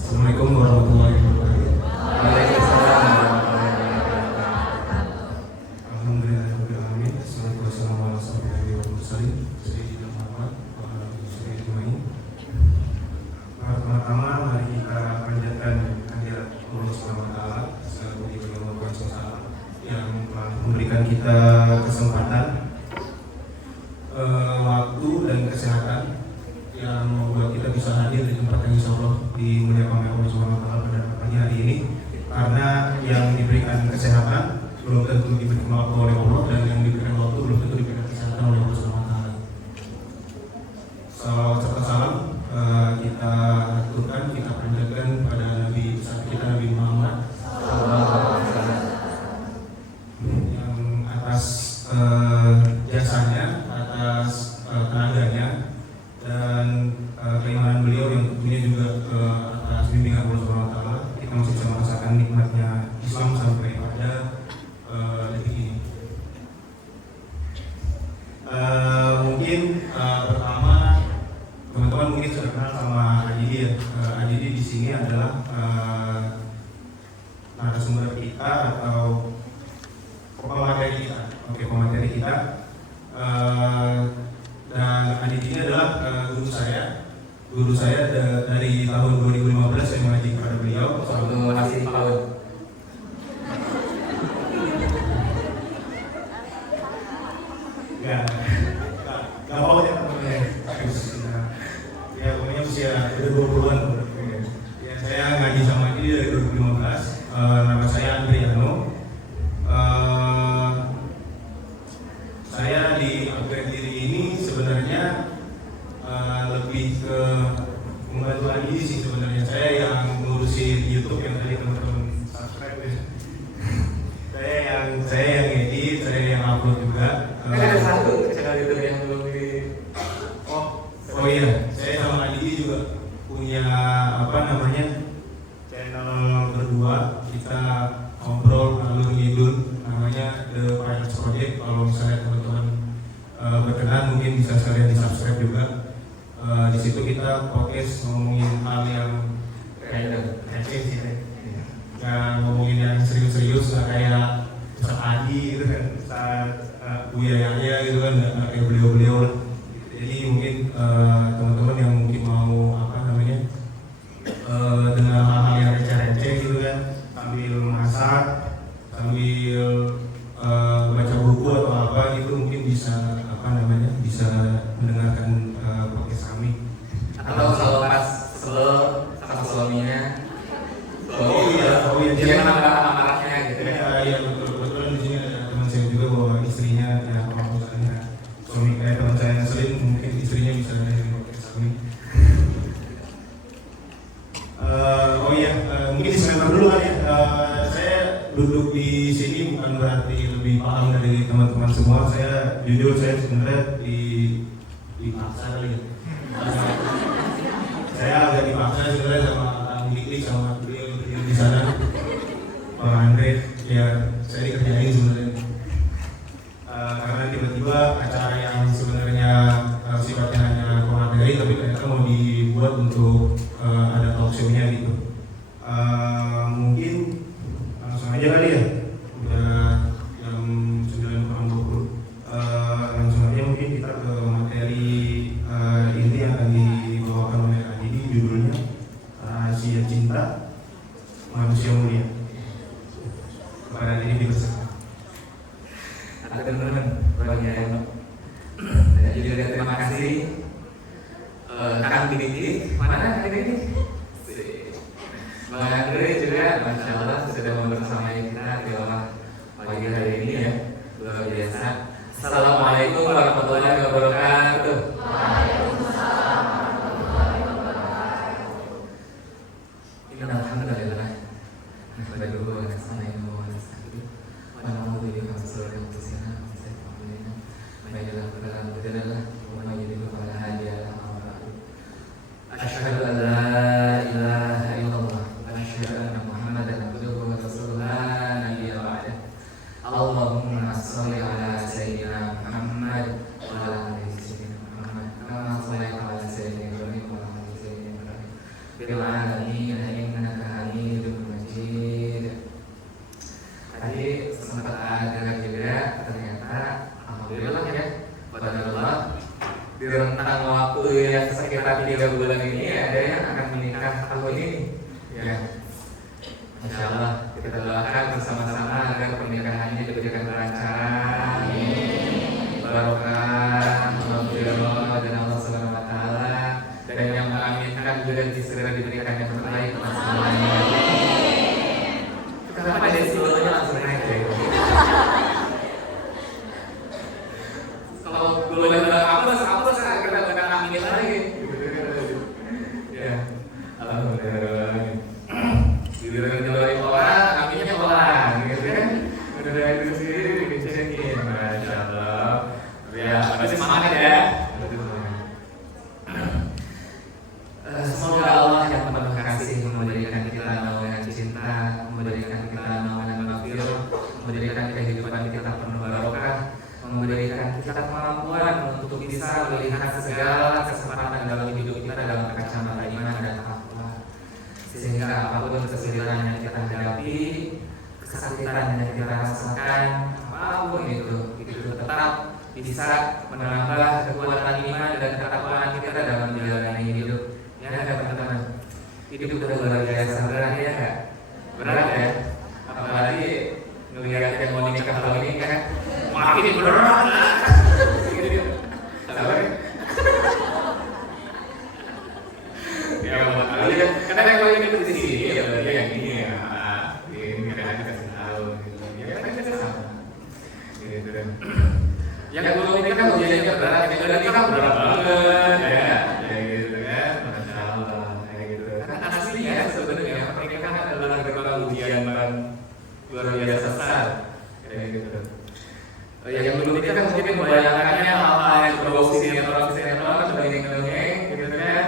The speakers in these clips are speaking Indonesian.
Assalamualaikum warahmatullahi wabarakatuh. Waalaikumsalam warahmatullahi wabarakatuh. Alhamdulillahirabbil alamin. Wassalatu wassalamu ala asyrofil mursalin sayyidina Muhammad wa ala alihi ajmain. Pertama-tama mari kita panjatkan kehadirat Allah Subhanahu wa taala sebagai Allah yang telah memberikan kita kesempatan, waktu dan kesehatan yang membuat kita bisa hadir di tempat yang insyaallah dimuliakan oleh Allah Subhanahu wa taala pada pagi hari ini. Karena yang diberikan kesehatan belum tentu diberikan waktu oleh Allah, dan yang diberikan waktu belum tentu diberikan kesehatan oleh Allah Subhanahu wa taala. Salawat serta salam kita aturkan, kita panjatkan pada Nabi besar kita Nabi Muhammad yang atas jasanya, atas tenaganya dan keimanan beliau yang tentunya juga atas bimbingan Allah Subhanahu wa taala, kita masih bisa merasakan nikmatnya Islam sampai pada detik ini. Mungkin pertama teman-teman mungkin sudah kenal sama Adidi ya. Adidi di sini adalah narasumber kita atau pemateri kita. Oke, pemateri kita. Dan Adit ini adalah guru saya. Guru saya dari tahun 2015 saya mengaji kepada beliau. Waktu masih PAUD. Gak mau ya temennya. Ya pokoknya usia udah 20-an. Ya, saya ngaji sama Adit dari 2015. Nama saya Andriano. Saya di upgrade diri ini sebenarnya lebih ke membantu Adi sih sebenarnya. Saya yang ngurusin YouTube yang tadi teman-teman subscribe ya. Saya yang edit, saya yang upload juga. Ada satu channel YouTube yang belum di. Oh iya, saya sama Adi juga punya channel berdua. Kita ngobrol ngalur ngidul, namanya The Pirates Project. Kalau misalnya teman-teman berkenan mungkin bisa sekalian di subscribe juga. Di situ kita podcast ngomongin hal yang receh sih, nggak ngomongin yang serius-serius, nggak kayak Ustaz Adi gitu kan, Ustaz Buya Yahya gitu kan, nggak kayak beliau-beliau lah. Jadi mungkin teman-teman yang mungkin mau dengar hal-hal yang receh-receh gitu kan, sambil masak, sambil baca buku atau apa gitu, mungkin bisa bisa mendengarkan podcast kami. Atau kalau pas sebel sama suaminya. Oh iya, Dia nambah amarahnya gitu. Iya betul di sini ada teman saya juga bahwa istrinya ya kalau misalnya suami teman saya yang sering mungkin istrinya bisa dengerin podcast kami. Mungkin disclaimer dulu kan ya. Saya duduk di sini bukan berarti lebih paham dari teman-teman semua. Saya jujur saya sebenarnya dipaksa kali ya. Saya agak dipaksa sebenarnya sama Kang Diklik sama beliau di sana, Pak Andre. Ya saya dikerjain sebenarnya. Karena tiba-tiba acara yang sebenarnya sifatnya hanya pemateri tapi ternyata mau dibuat untuk ada talk show-nya gitu. Mungkin langsung aja kali ya, udah jam 9.20. Langsung aja mungkin kita ke materi inti yang akan dibawakan oleh Adidi, judulnya Rahasia Cinta Manusia Mulia. Kepada Adidi dipersilakan. Teman-teman, jadi terima kasih Kang Didi. Mana Kang Didi? Bang Andre juga, Masya Allah sudah membersamai kita di pagi hari ini ya, luar biasa. Assalamualaikum warahmatullahi wabarakatuh. Waalaikumsalam warahmatullahi wabarakatuh. Alhamdulillah. Nahmaduhu wa nasta'inuhu wa nastaghfiruh wa na'udzu billahi min shururi anfusina wa min sayyi'ati a'malina. May yahdihillahu fala mudilla lahu wa may yudlil fala hadiya lahu. Asyhadu an la ilaha illallah wa asyhadu anna Muhammadan abduhu wa rasuluhu la nabiyya ba'dah. Allahumma shalli ala sayyidina boleh bilang apa kita bakal amin lagi. Ya, alhamdulillah. Didoain orang, aminnya orang, gitu kan? Udah dari itu sendiri dicekin, masya Allah. Ya, masih semangat ya. Semoga Allah yang penuh kasih memberikan kita naungan cinta, memberikan kita naungan maghfirah, memberikan kehidupan kita penuh barokah, memberikan kita kemampuan untuk bisa melihat segala kesempatan dalam hidup kita dalam kacamata iman dan takwa, sehingga apapun kesulitan yang kita hadapi, kesakitan yang kita rasakan, apapun itu tetap bisa menambah kekuatan iman dan ketakwaan kita dalam menjalani hidup. Ya teman-teman, hidup udah luar biasa berat ya nggak? Berat ya, apalagi ngelihat yang mau nikah tahun ini kan makin berat. Ya karena yang paling dekat di sini ya berarti yang ini ya, ini karena kita tahu gitu. Ya kan kita sama, gitu kan. Yang belum nikah ujiannya berat, yang udah nikah berat banget ya. Luar biasa besar kayak gitu. Yang belum nikah mungkin membayangkannya hal-hal yang berbau sinetron dongeng gitu kan.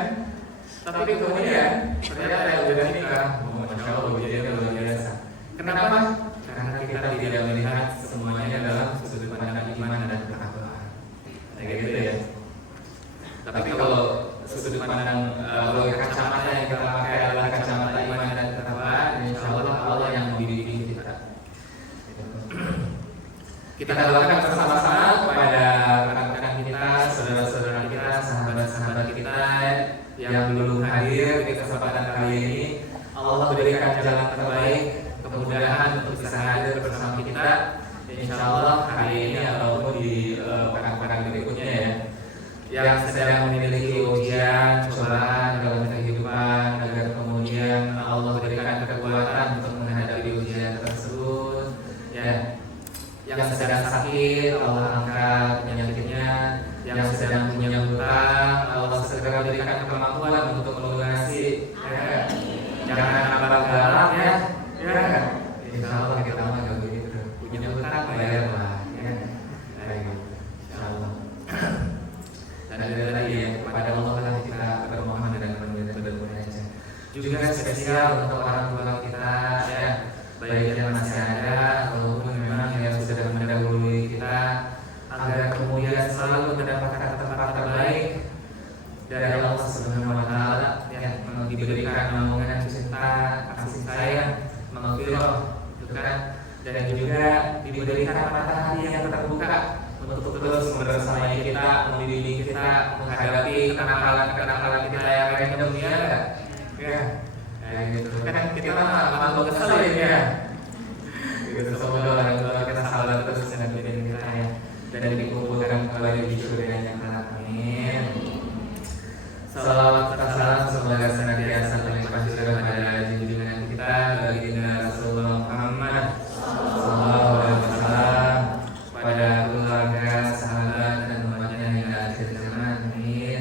Tapi kemudian ternyata yang udah nikah, masya Allah ujiannya luar biasa. Kenapa? Karena kita tidak melihat semuanya dalam sudut pandang iman dan ketakwaan. Kayak gitu ya. Tapi kalau sudut pandang kalau kacamata yang kita pakai adalah kacamata iman dan ketakwaan, insya Allah yang membimbing kita doakan bersama-sama kepada rekan-rekan kita, saudara-saudara kita, sahabat-sahabat kita yang belum hadir di kesempatan kali ini. Allah berikan jalan terbaik, kemudahan untuk bisa hadir bersama kita. Insya Allah hari ini ataupun di pekan-pekan berikutnya ya, yang sedang memiliki ujian, cobaan dalam kehidupan, agar kemudian Allah berikan kekuatan untuk menghadapi ujian tersebut. Ya. Yang sedang sakit, Allah angkat penyakitnya. Yang sedang punya hutang, Allah segera berikan kemampuan untuk melunasi. Ya, jangan nambah galak ya. Ya, insya Allah kita mah gak begitu. Punya hutang bayar lah. Ya, insya Allah. Dan ada lagi ya, kepada Allah lah kita bermohon dan bermunajat. Juga spesial untuk orang tua kita ya, baik yang masih ada ataupun memang yang sudah mendahului kita, agar kemudian selalu mendapatkan tempat terbaik dari Allah Subhanahu wa Ta'ala, yang diberikan naungan cinta, kasih sayang, maghfirah, dan juga diberikan mata hati yang terbuka untuk terus membersamai kita, membimbing kita menghadapi kenakalan kita yang random ya. Gitu. Kan kita malu kesel ya. Gitu, semoga orang tua kita sabar terus dengan bimbing kita ya, dan dikumpulkan kembali di surga yang kelak. Amin. Salawat serta salam semoga senantiasa terlimpah curah pada junjungan kita baginda Rasulullah Muhammad sallallahu alaihi wasallam, pada keluarga, sahabat dan umatnya hingga akhir zaman. Amin.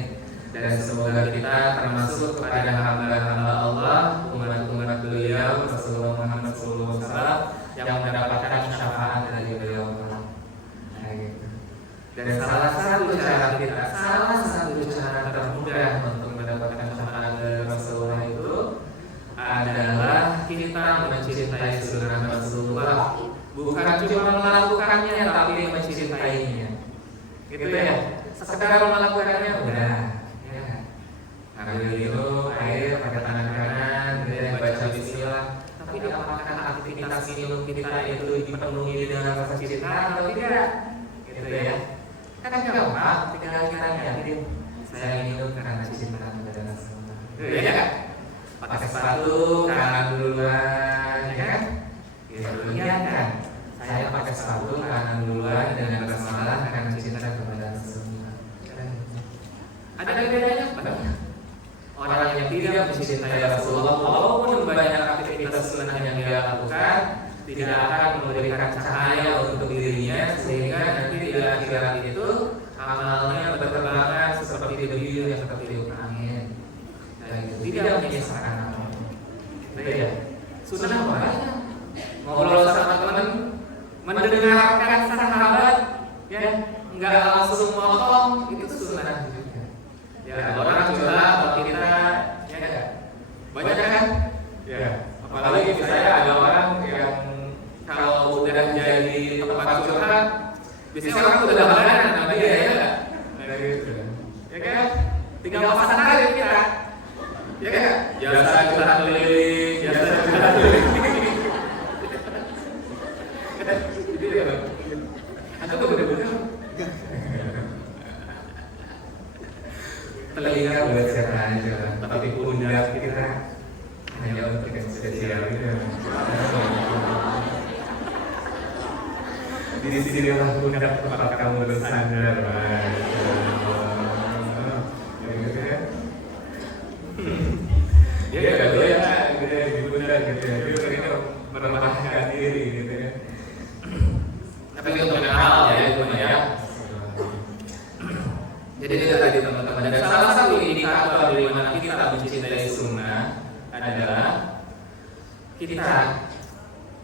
Dan semoga kita termasuk kepada hamba-hamba Allah, umat beliau Rasulullah Muhammad sallallahu alaihi wasallam, yang mendapatkan syafaat dari beliau. Dan salah satu cara termudah untuk mendapatkan syafaat dari Rasulullah itu adalah kita mencintai sunnah Rasulullah, bukan cuma melakukannya tapi mencintainya. Gitu ya. Sekedar melakukannya udah. Ya. Ambil minum air pakai tangan kanan, kemudian baca bismillah. Tapi apakah aktivitas minum kita itu dipenuhi dengan rasa cinta atau tidak? Gitu ya. Kan gampang, tinggal kita yakin saya minum karena cinta kepada Rasulullah. Ya kan? Pakai sepatu kanan duluan, ya kan? Gitu. Iya kan? Saya pakai sepatu kanan duluan dengan basmalah karena cinta kepada Rasulullah. Ada bedanya? Orang yang tidak mencintai Rasulullah, walaupun banyak aktivitas sunnah yang dia lakukan, tidak akan memberikan cahaya untuk dirinya, sehingga nanti di akhirat itu amal nggak langsung motong itu sunnah juga. Ya orang juga kalau kita ya nggak? Banyak kan? Ya apalagi misalnya ada orang yang kalau udah jadi tempat curhat biasanya orang udah langganan sama dia ya nggak? Nah gitu ya kan? Tinggal pasang aja kita ya kan? Jasa curhat keliling, jasa curhat keliling. Gitu ya Bang? Atau bener-bener telinga buat siapa aja, tapi pundak kita hanya untuk yang spesial gitu. Di sinilah pundak tempat kamu bersandar, ya gak dulu ya, gitu ya, di pundak gitu ya, dia pengen meremahkan diri gitu ya. Tapi itu benar ya, itu ya. Jadi itu tadi teman-teman, dan salah satu indikator dari mana kita mencintai sunnah adalah kita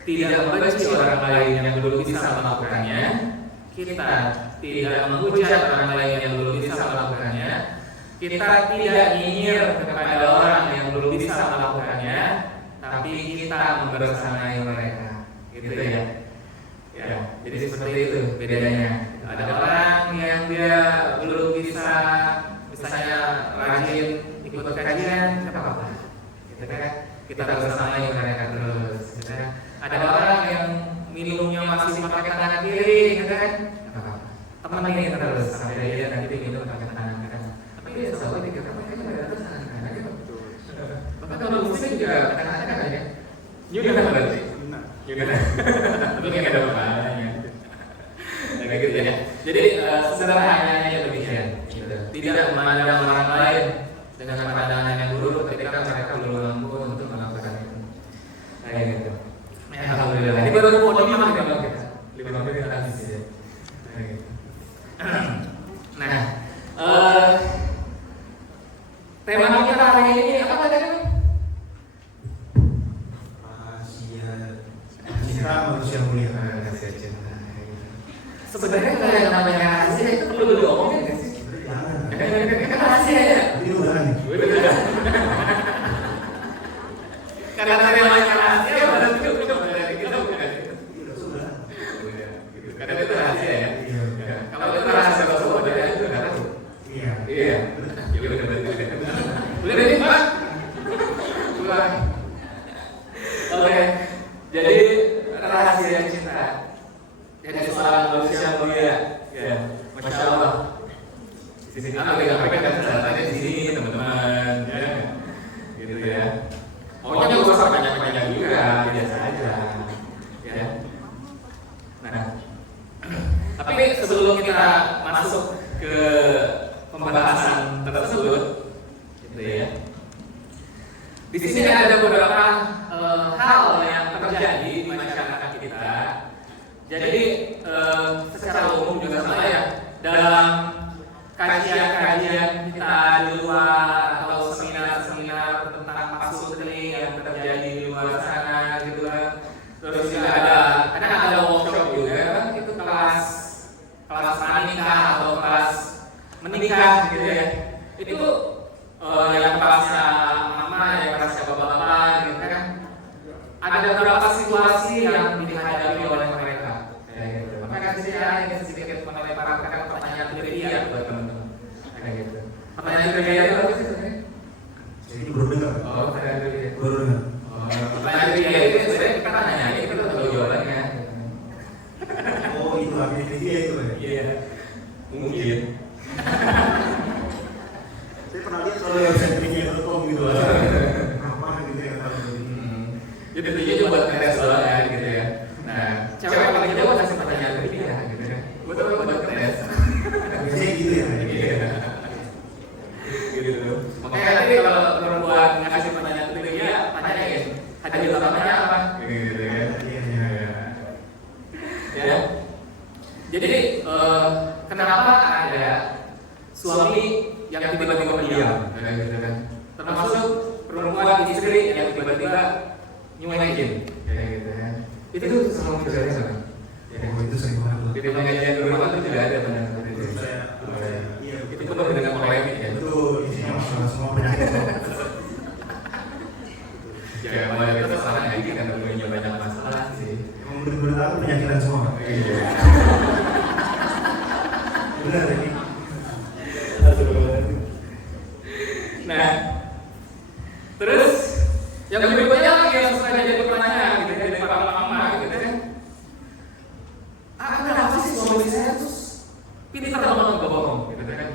tidak membenci orang lain yang belum bisa melakukannya, kita tidak menghujat orang lain yang belum bisa melakukannya, kita tidak nyinyir kepada orang yang belum bisa melakukannya, tapi kita membersamai mereka, gitu ya. Ya, jadi seperti itu bedanya. Ada orang yang dia belum bisa, misalnya rajin ikut kajian, tidak apa-apa, gitu kan? Kita bersamai mereka terus. Gitu kan? Ada orang yang minumnya masih pakai tangan kiri, gitu kan? Tidak apa-apa. Temani terus sampai dia nanti minum pakai tangan kanan. Tapi dia selalu pikir apa yang ada atas tangan kanan gitu. Bahkan kalau muslim juga tangan kanan ya. Juga berarti. Juga. Tapi nggak ada apa-apanya. Nah, gitu ya. Jadi sederhananya demikian. Tidak memandang orang lain dengan pandangan yang buruk ketika mereka belum mampu untuk melakukan itu. Kayak gitu. Alhamdulillah. Ini baru mau 5 menit kalau kita. 5 menit habis ya. Nah, tema kita hari ini apa tadi? Rahasia cinta manusia mulia. Rahasia cinta. Sebenarnya kalau yang namanya rahasia itu perlu diomongin nggak sih? Jangan. Kan rahasia ya. Ini udah nih. Karena namanya rahasia berarti kita bukan. Sudah. Karena itu rahasia ya. Iya. Kalau itu rahasia tersebut dia itu nggak tahu. Iya. Iya. Ya udah berarti. Udah deh Pak. Pulang. Oke. Jadi rahasia cinta. Jadi seorang manusia mulia, ya, masya Allah. Di sini apa yang mereka datanya di sini teman-teman, ya, gitu ya. Pokoknya gak usah banyak-banyak juga, biasa aja, ya. Nah, tapi sebelum kita masuk ke pembahasan tersebut, gitu ya. Di sini ada beberapa hal yang terjadi di masyarakat kita. Jadi secara umum juga sama ya, dalam kajian-kajian kita di luar atau seminar-seminar tentang pasutri yang terjadi di luar sana gitu kan. Terus juga kadang ada workshop juga kan, itu kelas pranikah atau kelas menikah gitu ya. Itu yang kelasnya mama, yang kelasnya bapak-bapak gitu kan. Ada beberapa situasi yang dihadapi oleh mereka. Maka saya ingin sedikit melemparkan pertanyaan trivia buat teman-teman. Kayak gitu. Pertanyaan trivia itu apa sih sebenarnya? Jadi baru dengar. Oh, pertanyaan trivia. Baru dengar. Pertanyaan trivia itu sebenarnya kita nanya, kita tahu jawabannya. Oh, itu artinya trivia itu ya? Iya. Mungkin. Saya pernah lihat soal website trivia.com gitu. Apa gitu yang tahu. Jadi trivia itu buat tes soalnya gitu ya. Nah, cewek paling jauh kasih pertanyaan trivia gitu ya. Buat tes. Biasanya gitu ya. Iya. Gitu. Makanya nanti kalau perempuan ngasih pertanyaan trivia, tanyain hadiah utamanya apa? Gitu ya. Ya. Jadi kenapa ada suami yang tiba-tiba diam, gitu kan? Termasuk perempuan istri yang tiba-tiba nyuekin, kayak gitu ya. Itu selalu terjadi kan? Ya. Oh, itu sering banget. Di pengajian rumah itu tidak ada benar. Iya, Itu penuh dengan polemik ya. itu isinya masalah semua penyakit. Ya, mulai itu sekarang lagi kan punya banyak masalah sih. Emang bener-bener aku penyakitan semua. Iya. Benar ini. Nah, terus yang lebih banyak lagi yang suka jadi pertanyaan gitu dari para ulama gitu kan. Kenapa sih suami saya terus pintar banget ngebohong gitu kan?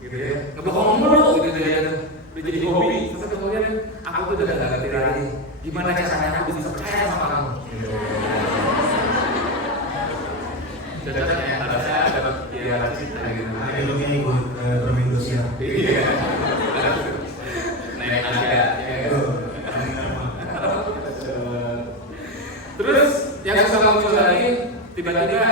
Gitu ya, ngebohong mulu gitu ya. Udah jadi hobi. Terus kemudian aku tuh udah gak ngerti lagi gimana caranya aku bisa percaya sama kamu. Cocoknya ya, harusnya dapat ya cerita gitu. Ada lo yang ikut bermain dosia. Iya. Naik naga. Terus yang suka muncul lagi tiba-tiba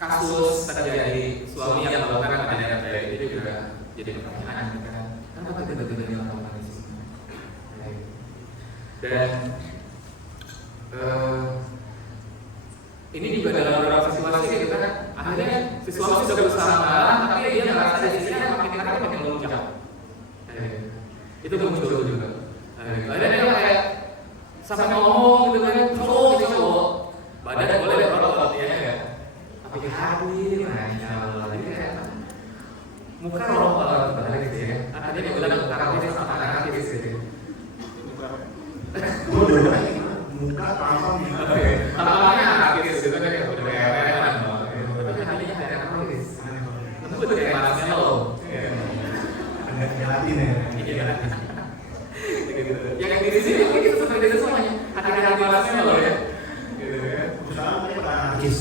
kasus terjadi suami yang melakukan KDRT itu juga jadi pertanyaan gitu kan. Kenapa tiba-tiba dia melakukan itu? Dan ini juga dalam beberapa situasi gitu kan. Akhirnya si suami sudah berusaha mengalah, tapi dia merasa istrinya makin hari makin melunjak. Itu muncul juga. Ada dia kayak sampai ngomong gitu kan, cowok, badan boleh berotot ya kan. Tapi hati, masya Allah, jadi kayak muka rotot terbalik sih ya. Ada dia bilang muka rotot sama anarkis gitu. Muka tampang Tampangnya anarkis gitu kan, udah kayak preman. Tapi hatinya kayak anarkis. Itu udah kayak marshmallow. agak gelatin ya. Yang di sini mungkin seperti itu semuanya. Hati-hati marshmallow ya. Gitu kan. Sekarang ini pada anarkis.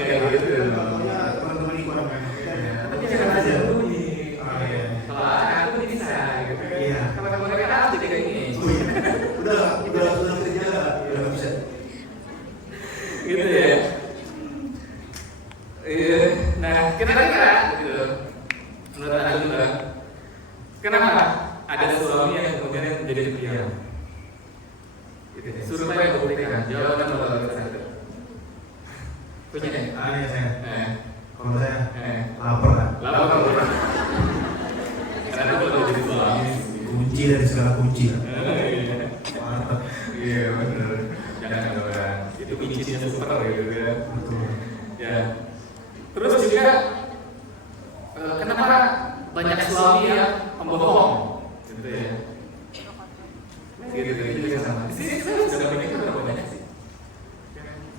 Kayak gitu. Contohnya teman-teman ikut orang yang Tapi jangan aja bunyi. iya. Kalau aku bisa gitu. Iya. Kalau mereka harus jadi kayak gini. Udah kerja udah bisa. Gitu ya. Iya. Nah, kira-kira gitu. Menurut Anda juga, kenapa ada suami yang kemudian jadi diam? Gitu ya. Survei membuktikan jawaban kalau satu. Punya deh. Iya saya. Kalau saya Lapor. lapar kan. Lapor. Karena kalau jadi suami Kunci dari segala kunci. Mantap. iya benar. Jangan orang itu kuncinya super gitu kan. Betul. Ya. Terus juga kenapa banyak suami yang pembohong? Gitu ya. Gitu juga sama. Di sini saya sudah menikah berapa banyak sih?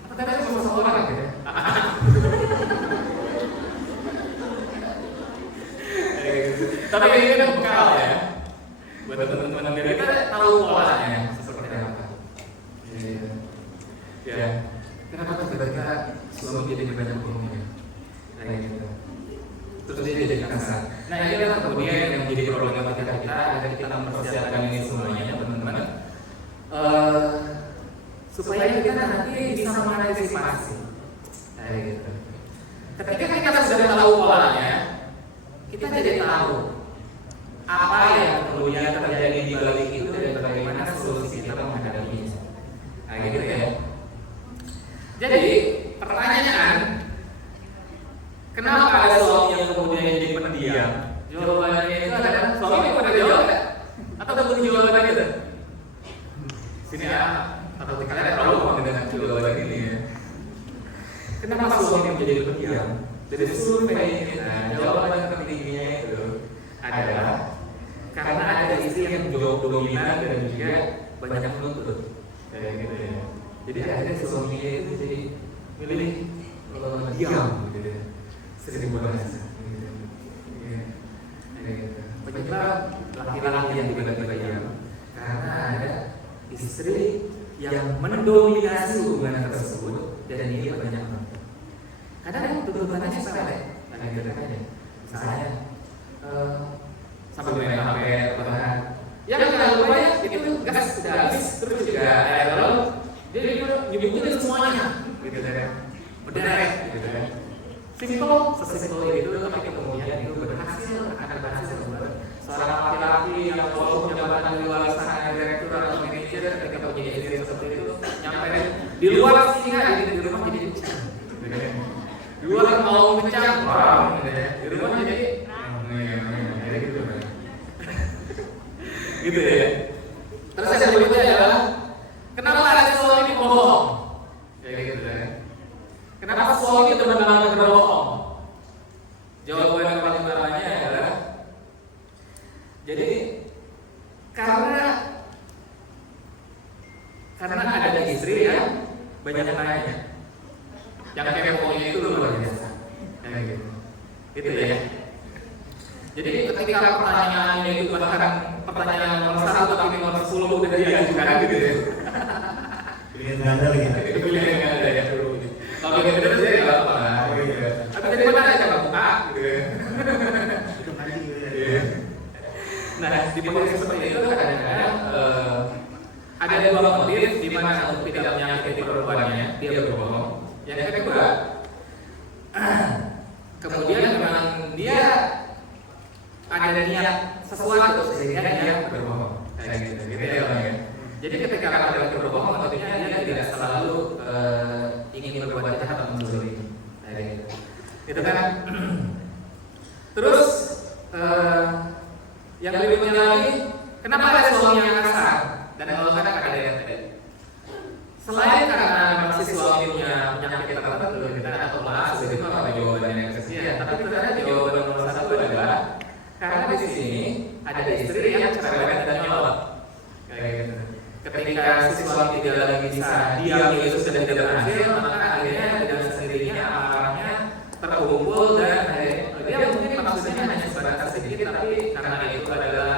Apa tadi cuma satu orang gitu ya? Tapi ini kan bekal ya. Buat teman-teman biar kita tahu polanya seperti apa. Iya. Ya. Kenapa tiba-tiba suami jadi banyak bohongnya? Kayak gitu. Terus dia jadi kasar. Nah ini adalah kemudian yang menjadi problematika kita agar kita mempersiapkan ini semuanya teman-teman. Supaya kita nanti bisa mengantisipasi. Kayak gitu. Ketika kita sudah tahu polanya, kita jadi tahu apa yang kemudian terjadi di balik itu dan bagaimana solusi kita menghadapinya. Nah gitu ya. Jadi pertanyaan, kenapa ada suami yang kemudian jadi pendiam? Jawabannya itu adalah suami pada jawab nggak? Atau belum jawaban itu? Sini ya, atau kalian terlalu dengan jawaban ini ya. Kenapa suami menjadi pendiam? Dari survei kita, jawaban tertingginya itu adalah karena ada istri yang dominan dan juga banyak menuntut. Kayak gitu ya. Jadi akhirnya suaminya itu jadi milih diam gitu ya. Sering bahasa. Penyebab laki-laki yang tiba-tiba diam karena ada istri yang mendominasi hubungan tersebut dan dia banyak menuntut. Kadang tuntutannya sepele, gitu kan ya. Misalnya sampai main HP, bahan. Yang jangan lupa ya, itu gas sudah habis, terus juga air laut. Jadi nyebutin semuanya, gitu kan. Berderek, gitu kan. Simple, sesimpel itu, tapi kemudian itu akan berhasil membuat seorang laki-laki yang walaupun jabatan di luar sana direktur atau manajer ketika punya istri seperti itu Di luar singa, di rumah jadi kucing. Di luar mau kencang, wow, di rumah jadi gitu ya. Terus yang berikutnya adalah kenapa ada suami bohong? Kayak gitu ya. Kenapa suami teman banget berbohong? Jawaban yang paling utamanya adalah jadi karena ada istri yang banyak nanya, yang keponya itu luar biasa, kayak gitu, gitu ya. Jadi ketika pertanyaannya itu bahkan pertanyaan nomor 1 tapi nomor 10 udah diajukan gitu ya. Pilihan ganda lagi. Pilihan ganda ya dulu. Kalau gitu terus ya nggak apa-apa. Tapi dari mana aja kamu gitu ya. Itu ngaji gitu ya. Nah di posisi seperti itu kadang-kadang ada dua motif di mana untuk tidak menyakiti perempuannya dia berbohong. Yang kedua, kemudian memang dia ada niat sesuatu sehingga dia berbohong. Kayak gitu ya Bang ya. Jadi ketika ada berbohong, tentunya dia tidak selalu ingin berbuat jahat atau menzalimi. Kayak gitu. Itu kan. Terus yang berikutnya lagi, kenapa ada suami yang kasar? Dan kalau kadang ada yang tidak. Selain karena masih suami punya penyakit tertentu, kita atau bahas itu apa jawabannya yang kesian. Tapi sebenarnya jawaban nomor 1 adalah karena di sini ada istri yang cerewet dan nyolot. Kayak gitu. Ketika si suami tidak lagi bisa diam itu sudah tidak berhasil, maka akhirnya dengan sendirinya amarahnya terkumpul dan dia mungkin maksudnya hanya sebatas sedikit, tapi karena itu adalah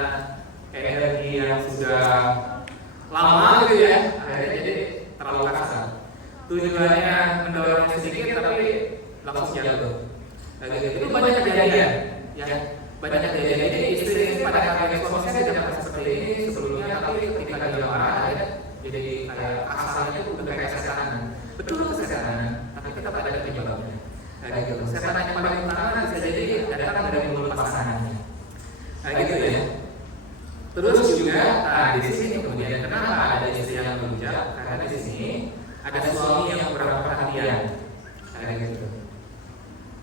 energi yang sudah lama gitu ya, akhirnya jadi terlalu kasar. Tujuannya mendorongnya sedikit tapi langsung jatuh. Itu banyak kejadian, ya banyak kejadian. Jadi istri pada kaget suami saya tidak pernah seperti ini sebelumnya, tapi ketika dia marah jadi kayak kasarnya itu udah kayak kesetanan. Betul kesetanan, tapi tetap ada penyebabnya. Kayak gitu. Setan yang paling utama bisa jadi datang dari mulut pasangannya. Kayak gitu ya. Terus juga di sini kemudian kenapa ada istri yang melunjak? Karena di sini ada suami yang kurang perhatian. Kayak gitu.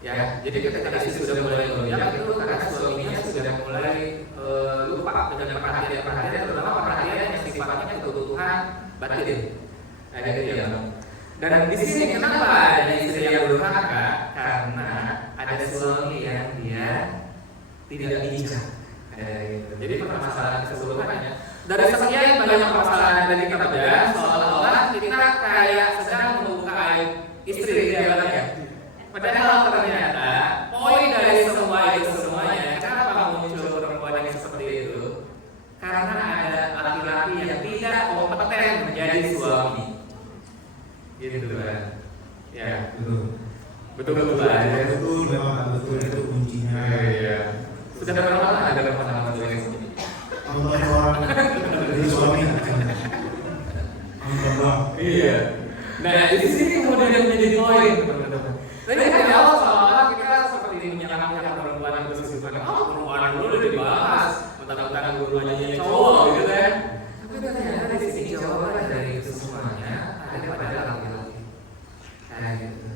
Ya, jadi ketika istri sudah mulai melunjak itu karena suaminya sudah mulai lupa dengan perhatian, terutama perhatian yang sifatnya kebutuhan batin. Kayak gitu ya. Dan di sini kenapa ada istri yang durhaka? Karena ada suami yang dia tidak bijak. Gitu. Jadi permasalahan keseluruhannya dari sekian banyak permasalahan dari kita belajar seolah-olah kita kayak sedang membuka aib istri dia ya. Padahal ternyata poin dari semua itu semuanya, kenapa muncul perempuan yang seperti itu? Karena ada laki-laki yang tidak kompeten menjadi suami. Gitu kan? Ya, betul lah. Ya, betul, memang betul itu kuncinya. Iya. Sudah berapa lama ada pengalaman seperti ini? Nonton orang jadi suami. Nonton. Iya. Nah di sini kemudian menjadi poin teman-teman. Tadi dari awal soal kita seperti menyalahkan perempuan terus gitu kan. Perempuan dulu udah dibahas, mentang-mentang gurunya cowok gitu kan. Tapi ternyata di sini jawaban dari itu semuanya ada pada laki-laki. Kayak gitu.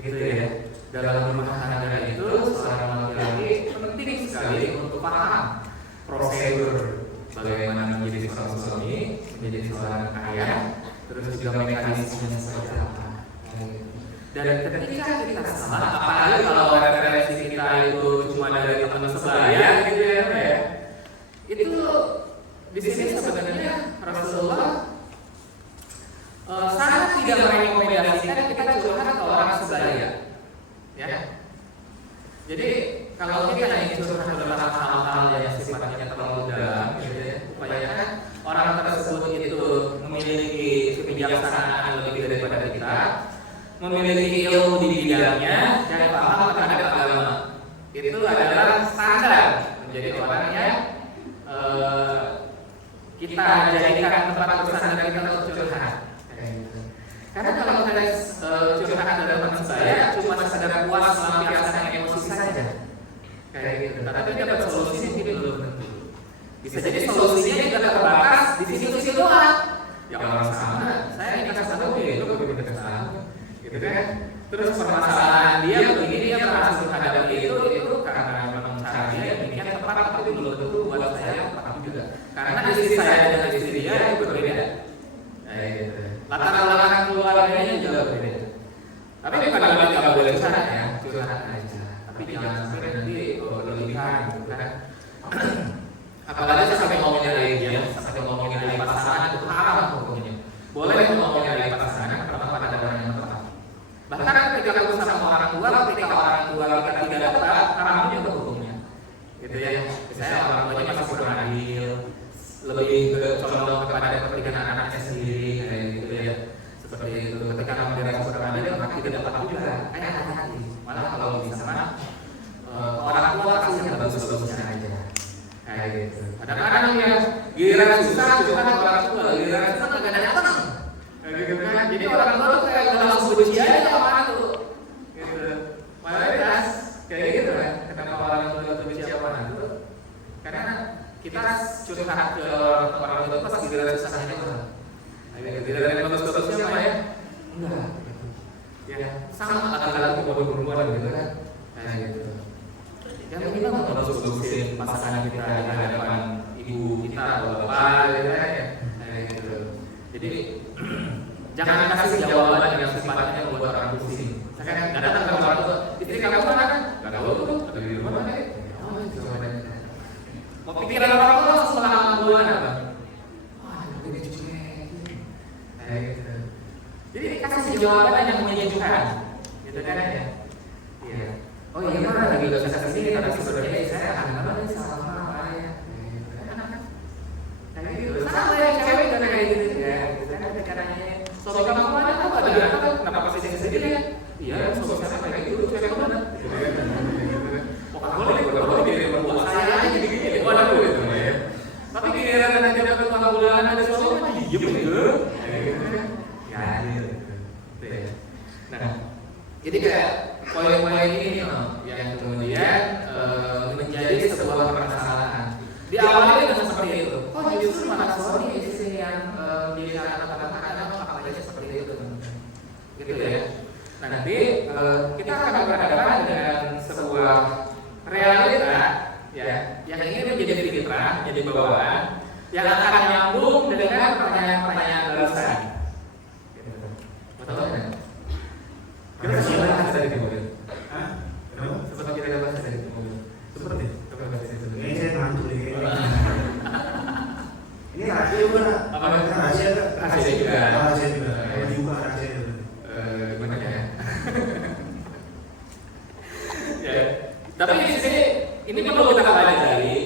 Gitu ya. Dalam rumah tangga itu seorang laki-laki penting sekali untuk paham prosedur bagaimana menjadi seorang suami, menjadi seorang ayah, terus juga mekanismenya seperti apa. Dan ketika kita salah, apalagi kalau referensi kita itu cuma dari teman sebaya gitu ya, itu di sini sebenarnya Rasulullah sangat tidak merekomendasikan kita curhat ke orang sebaya. Ya. Jadi kalau kita ingin curhat tentang hal-hal yang sifatnya terlalu dalam, gitu ya, upayakan orang tersebut itu memiliki kebijaksanaan lebih daripada kita, memiliki ilmu di bidangnya, dan paham terhadap agama. Itu adalah standar menjadi orang yang kita jadikan tempat bersandar kita untuk curhat. Karena kalau kita curhat dari teman saya cuma sekedar puas melampiaskan emosi saja, kayak gitu. Tapi dapat solusi mungkin belum tentu. Bisa jadi solusinya juga terbatas di situ-situ doang. Ya orang sama, saya nikah sama dia itu terus permasalahan dia begini, dia berhasil menghadapi itu karena memang cara dia demikian tepat, tapi belum tentu buat saya tepat juga. Karena istri saya dengan istri dia itu berbeda. Gitu. Latar belakang keluarganya juga berbeda. Tapi bukan berarti nggak boleh curhat ya, curhat aja. Tapi jangan sampai nanti berlebihan, gitu kan. Apalagi sampai ngomongin religion, sampai ngomongin dari pasangan itu haram hukumnya. Boleh ngomongin dari pasangan, karena pada orang yang tepat. Bahkan ketika bersama orang tua, ketika orang tua kita tidak tepat, haram juga hukumnya. Gitu ya. Misalnya orang tuanya masih kurang adil, lebih condong kepada kepentingan anaknya sendiri, kayak gitu ya. Seperti itu. Ketika kamu dirasa kurang adil, maka tidak tepat juga. Kayak hati-hati. Malah kalau bisa mah orang tua kasih yang bagus-bagusnya aja. Kayak gitu. Kadang-kadang ya giliran susah curhat orang tua, giliran senang nggak datang. Kayak gitu kan. Jadi orang tua tuh kayak udah langsung benci aja sama anak tuh. Gitu. Mayoritas kayak gitu kan. Kenapa orang tua tuh benci sama anak tuh? Karena kita curhat ke orang tua pas giliran susahnya tuh. Giliran bagus-bagusnya mah ya enggak. Ya sama agak-agak perempuan gitu kan. Kayak gitu. Yang kita nggak bagus-bagusin pasangan kita di hadapan ibu kita atau bapak gitu ya. Kayak gitu. Jadi jangan kasih jawaban yang sifatnya membuat orang pusing. Saya kan nggak datang ke orang tua, istri kamu mana kan? Nggak tahu tuh, ada di rumah mana? Oh, jawabannya. Mau pikiran orang tua langsung selama bulan apa? Wah, ini cuek. Kayak gitu. Jadi kasih jawaban yang menyejukkan, gitu kan ya? Iya. Oh iya mana lagi gak bisa kesini, tapi sebenarnya saya akan banget sama apa ya? Kayak gitu. Sama ya cewek juga kayak gitu ya. Kita kan caranya. Suami kamu mana? Kamu ada anak kan? Kenapa pasti sendiri ya? Iya, suami saya kayak gitu. Cewek kamu mana? Pokoknya boleh diri membuat saya aja gini-gini. Waduh gitu ya. Tapi giliran nanti dapat tanggal bulan ada suami mah diem gitu. Ya gitu. Nah, jadi kayak poin-poin ini yang kemudian menjadi sebuah permasalahan. Di awalnya dengan seperti itu. Oh justru mana suami istri yang dia kata-kata apa aja seperti itu, gitu ya. Nah nanti kita akan berhadapan dengan sebuah realita ya, yang ini menjadi fitrah, menjadi bawaan, yang akan nyambung dengan pertanyaan-pertanyaan barusan. Betul kan? Kita sudah bahas tadi di mobil. Hah? Kenapa? Seperti kita bahas tadi di mobil. Seperti kayaknya saya ngantuk deh kayaknya. Ini rahasia bukan? Apa? Rahasia kan? Rahasia juga. Rahasia juga. Kalau dibuka rahasia juga. Gimana ya? Ya. Tapi di sini ini perlu kita pelajari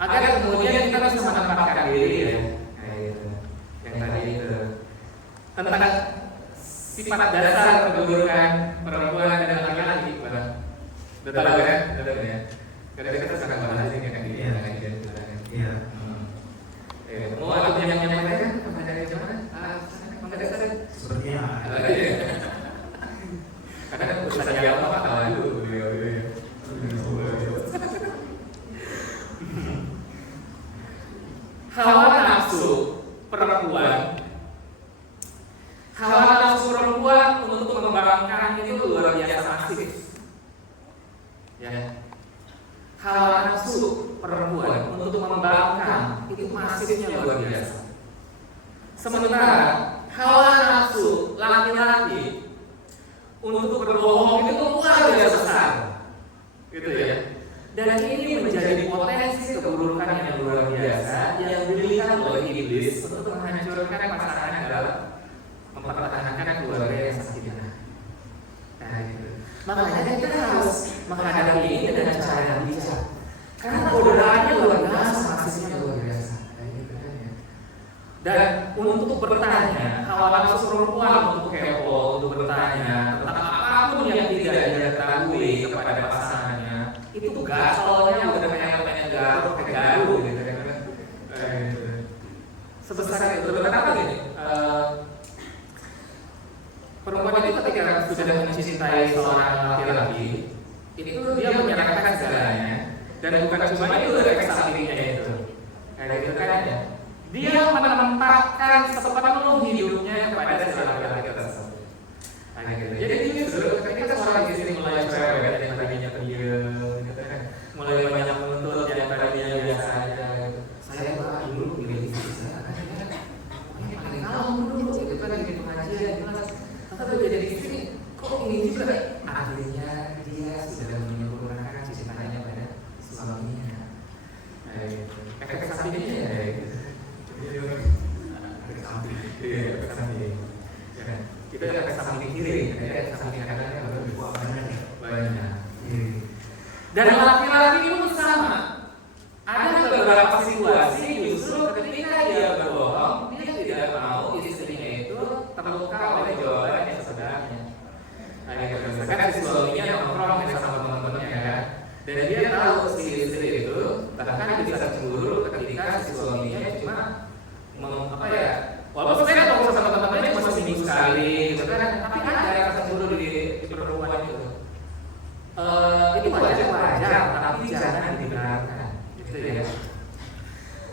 agar kemudian kita bisa menempatkan diri ya. Kayak gitu. Yang tadi itu tentang sifat dasar kedudukan perempuan dan laki-laki, Pak. Udah tahu kan? Udah tahu ya. Karena kita sangat bahas ini kan dia kan dia. Iya. Mau ada yang menyampaikan mengenai gimana? Mengenai dasar. Sepertinya. Karena Ustaz Jamal Pak tahu dulu beliau ya. Hawa nafsu perempuan, hawa nafsu perempuan untuk mengembangkan itu luar biasa masif. Ya. Hawa nafsu perempuan untuk mengembangkan itu masifnya luar biasa. Sementara hawa nafsu laki-laki untuk berbohong itu luar biasa besar, gitu ya. Dan ini menjadi potensi keburukan yang luar biasa yang diberikan oleh iblis untuk menghancurkan pasangan dalam mempertahankan keluarga yang sakinah. Nah, gitu. Makanya kita harus menghadapi ini dengan cara yang bijak. Karena godaannya luar biasa, masifnya luar biasa. Gitu kan ya. Dan untuk bertanya, hawa nafsu perempuan untuk kepo, untuk bertanya tentang apapun yang tidak dia ketahui kepada pasangannya, itu gasolnya udah kayak pengen garuk, kayak garu gitu kan. Sebesar itu, kenapa gini? Perempuan itu ketika sudah mencintai seorang laki-laki, itu dia menyerahkan segalanya, dan bukan cuma itu efek sampingnya itu. Kayak gitu kan ya. Dia menempatkan sepenuh hidupnya kepada si laki-laki tersebut. Gitu. Jadi justru ketika seorang istri mulai cerewet yang tadinya pendiam, gitu kan, mulai banyak menuntut yang tadinya biasa aja. Gitu. Saya dulu pilih istri saya, ini paling kalem dulu, gitu kan, di pengajian jelas. Tapi jadi istri, kok ini juga? Akhirnya dia sudah menyempurnakan cintanya pada suaminya. Gitu. Efek sampingnya ya, gitu. Efek samping, iya, efek samping. Itu efek samping kiri, efek samping kanannya lebih banyak. Dan laki-laki itu sama. Ada beberapa situasi justru ketika dia berbohong, dia tidak mau istrinya itu terluka oleh jawaban yang sebenarnya. Misalkan si suaminya nongkrong sama teman-temannya kan, dan dia tahu si istri itu bahkan bisa cemburu ketika si suaminya cuma walaupun saya nongkrong sama teman-temannya cuma seminggu sekali gitu kan, tapi kan ada rasa cemburu di perempuan itu. Itu wajar, tapi jangan dibenarkan, gitu ya.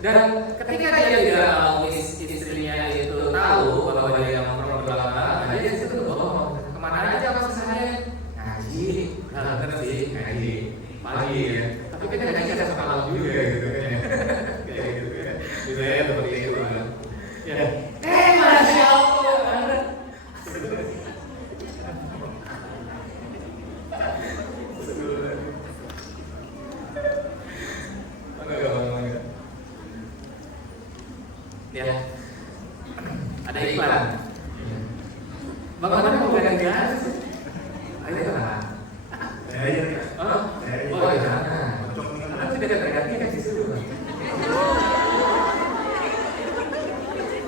Dan ketika dia tidak mau istrinya itu tahu bahwa dia nongkrong berlama-lama, dia disitu bohong. Kemana aja maksud saya? Ngaji, benar sih ngaji pagi ya. Tapi kita ngaji ada malam juga gitu kan ya. Kayak gitu kan. Misalnya seperti itu kan. Ya. Masya Allah. Ya. Ada iklan. Bagaimana mau ganti-ganti? Ayo lah. Saya Oh iya. Nanti tidak terganti kan situ.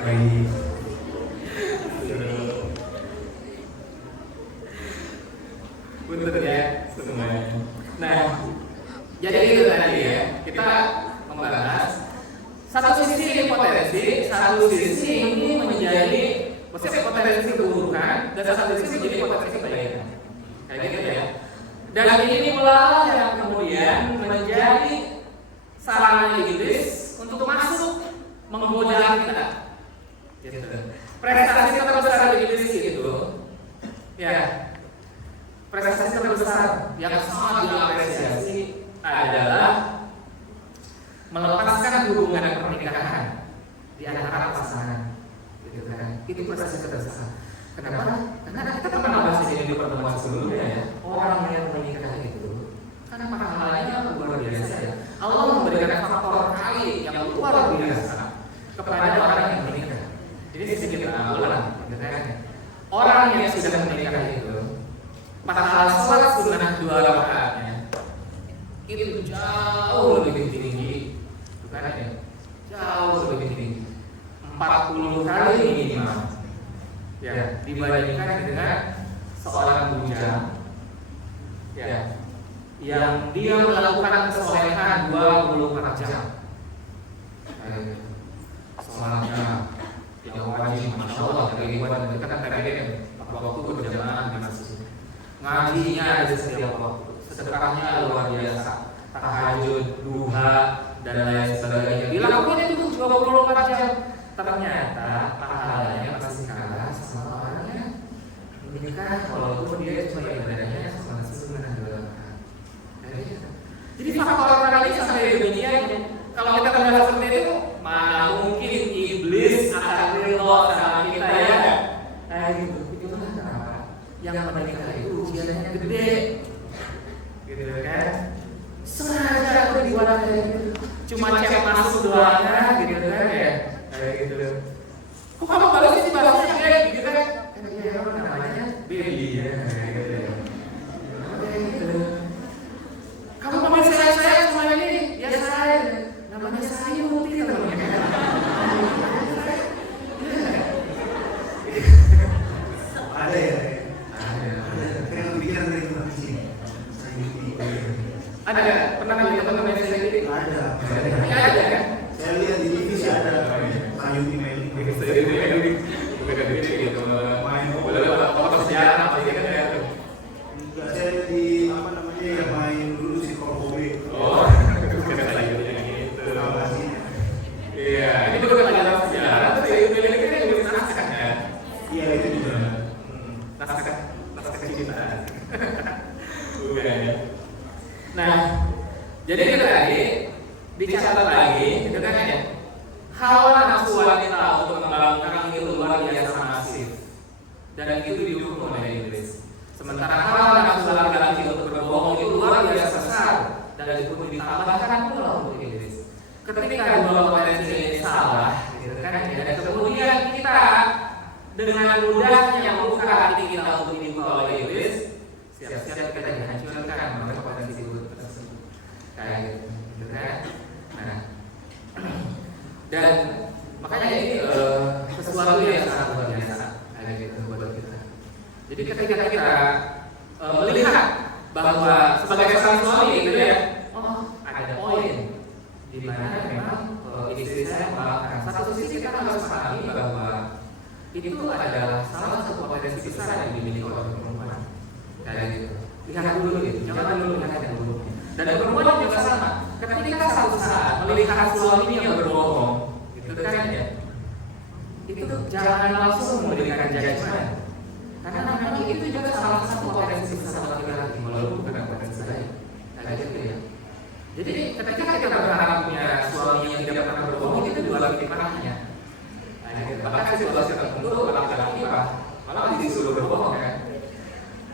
baik. Betul ya semuanya. Nah, jadi itu tadi ya, kita membahas satu sisi ini potensi, satu sisi ini menjadi maksudnya potensi keburukan, dan satu sisi menjadi potensi kebaikan. Kayak gitu ya. Dan ini pula yang kemudian menjadi sarana iblis untuk masuk menggoda kita. Gitu. Prestasi terbesar iblis itu, ya, prestasi terbesar yang sangat diapresiasi adalah melepaskan hubungan pernikahan di antara pasangan, gitu kan? Itu prestasi terbesar. Kenapa? Karena kita pernah bahas ini di pertemuan sebelumnya ya. Orang yang menikah itu, karena pahalanya luar biasa ya. Allah memberikan faktor kali yang luar biasa kepada orang yang menikah. Jadi sedikit ulang, gitu kan? Orang yang sudah menikah itu, pahala sholat sunnah 2 rakaatnya itu jauh lebih tinggi, bukan ya? Jauh lebih tinggi, 40 kali minimal, ya, dibandingkan dengan seorang bujang, ya, yang dia melakukan kesolehan 24 jam, sholatnya yang wajib, masya Allah, dari ibadah kita kan TPM, waktu berjamaah di masjid, ngajinya ada setiap waktu, sedekahnya luar biasa, tahajud, duha, dan lain sebagainya. Dilakukan itu 24 jam. Ternyata pahalanya masih kalah sama orang yang menikah walaupun dia cuma ibadahnya sama sunnah 2 rakaat. Jadi faktor kali sampai demikian. Kalau kita bahas seperti itu, mana mungkin iblis akan ridho sama kita ya? Kayak gitu. Itulah kenapa yang menikah itu ujiannya gede, gitu kan? Sengaja aku dibuat kayak gitu. Cuma cek masuk doanya, gitu kan ya? Kayak gitu. Kok kamu balas sih bahasanya kayak gitu kan? Kan dia namanya baby ya, kayak gitu. Kayak gitu. Kamu memanggil saya semua ini, ya saya. Namanya saya putih teman-teman. Ada ya? Ada. Kayak pikiran dari mana sih? Ada nggak? Pernah lihat teman-teman saya gitu? Ada. Ada kan? Saya lihat di TV sih ada. Sayuti main. Bukan di TV gitu. Main foto sejarah apa gitu kan ya? Enggak, saya lihat di apa namanya yang main dulu si Korbobe. Oh, kita lagi gitu. Iya, ini juga pelajaran sejarah. Saya milih-milih kan yang naskah kan? Iya itu juga. Naskah. Bukan ya. Nah, jadi itu tadi dicatat lagi, itu kan ya. Hawa nafsu wanita untuk membangkang itu luar biasa masif, dan itu didukung oleh iblis. Sementara hawa nafsu laki-laki untuk berbohong itu luar biasa besar, dan itu pun ditambahkan pula untuk iblis. Ketika dua potensi ini salah, gitu kan, dan kemudian kita dengan mudahnya membuka hati kita untuk dibuka oleh iblis, siap-siap kita dihancurkan oleh potensi tersebut. Kayak gitu kan. Nah, dan makanya ini sesuatu yang sangat luar biasa kayak gitu buat kita. Jadi ketika kita melihat bahwa sebagai sang suami gitu ya, oh ada poin di mana memang istri saya melakukan. Satu sisi kita harus pahami bahwa itu adalah salah satu potensi besar yang dimiliki oleh perempuan. Kayak gitu. Lihat dulu gitu, jangan dulu lihat yang dulu. Dan perempuan juga sama. Ketika satu saat melihat suaminya berbohong, gitu kan ya, itu jangan langsung memberikan judgement. Karena memang itu juga salah satu potensi besar laki-laki, walaupun bukan potensi lain. Kayak gitu ya. Jadi ketika kita berharap punya suami yang tidak pernah berbohong, itu dua titiknya. Bahkan situasi tertentu laki-laki malah disuruh berbohong kan.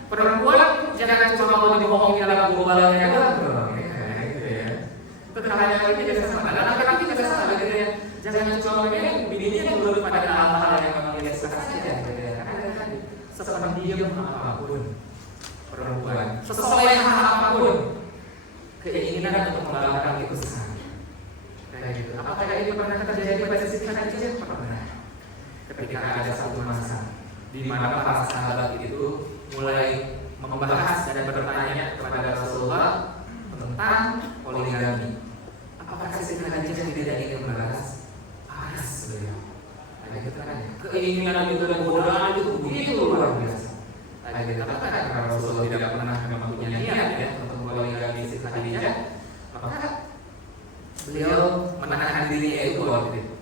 Perempuan jangan cuma mau dibohongin dalam gombalannya doang, gitu ya. Terkadang itu juga sama, dan laki-laki juga sama gitu ya. Jangan cuma memang bininya menurut pada hal-hal yang memang dia suka saja gitu ya. Karena sependiam apapun perempuan, sesoleh apapun keinginan untuk membangkang itu besar. Kayak gitu. Apakah itu pernah terjadi pada sisi Khadijah? Pernah. Ketika ada satu masa di mana para sahabat itu mulai membahas dan bertanya kepada Rasulullah tentang poligami. Apakah Siti Khadijah tidak ingin membalas? Panas beliau. Ada keterangan. Keinginan itu dan godaan itu begitu luar biasa. Ada keterangan karena Rasulullah tidak pernah mempunyai niat ya untuk poligami Siti Khadijah, maka beliau menahan dirinya itu waktu itu.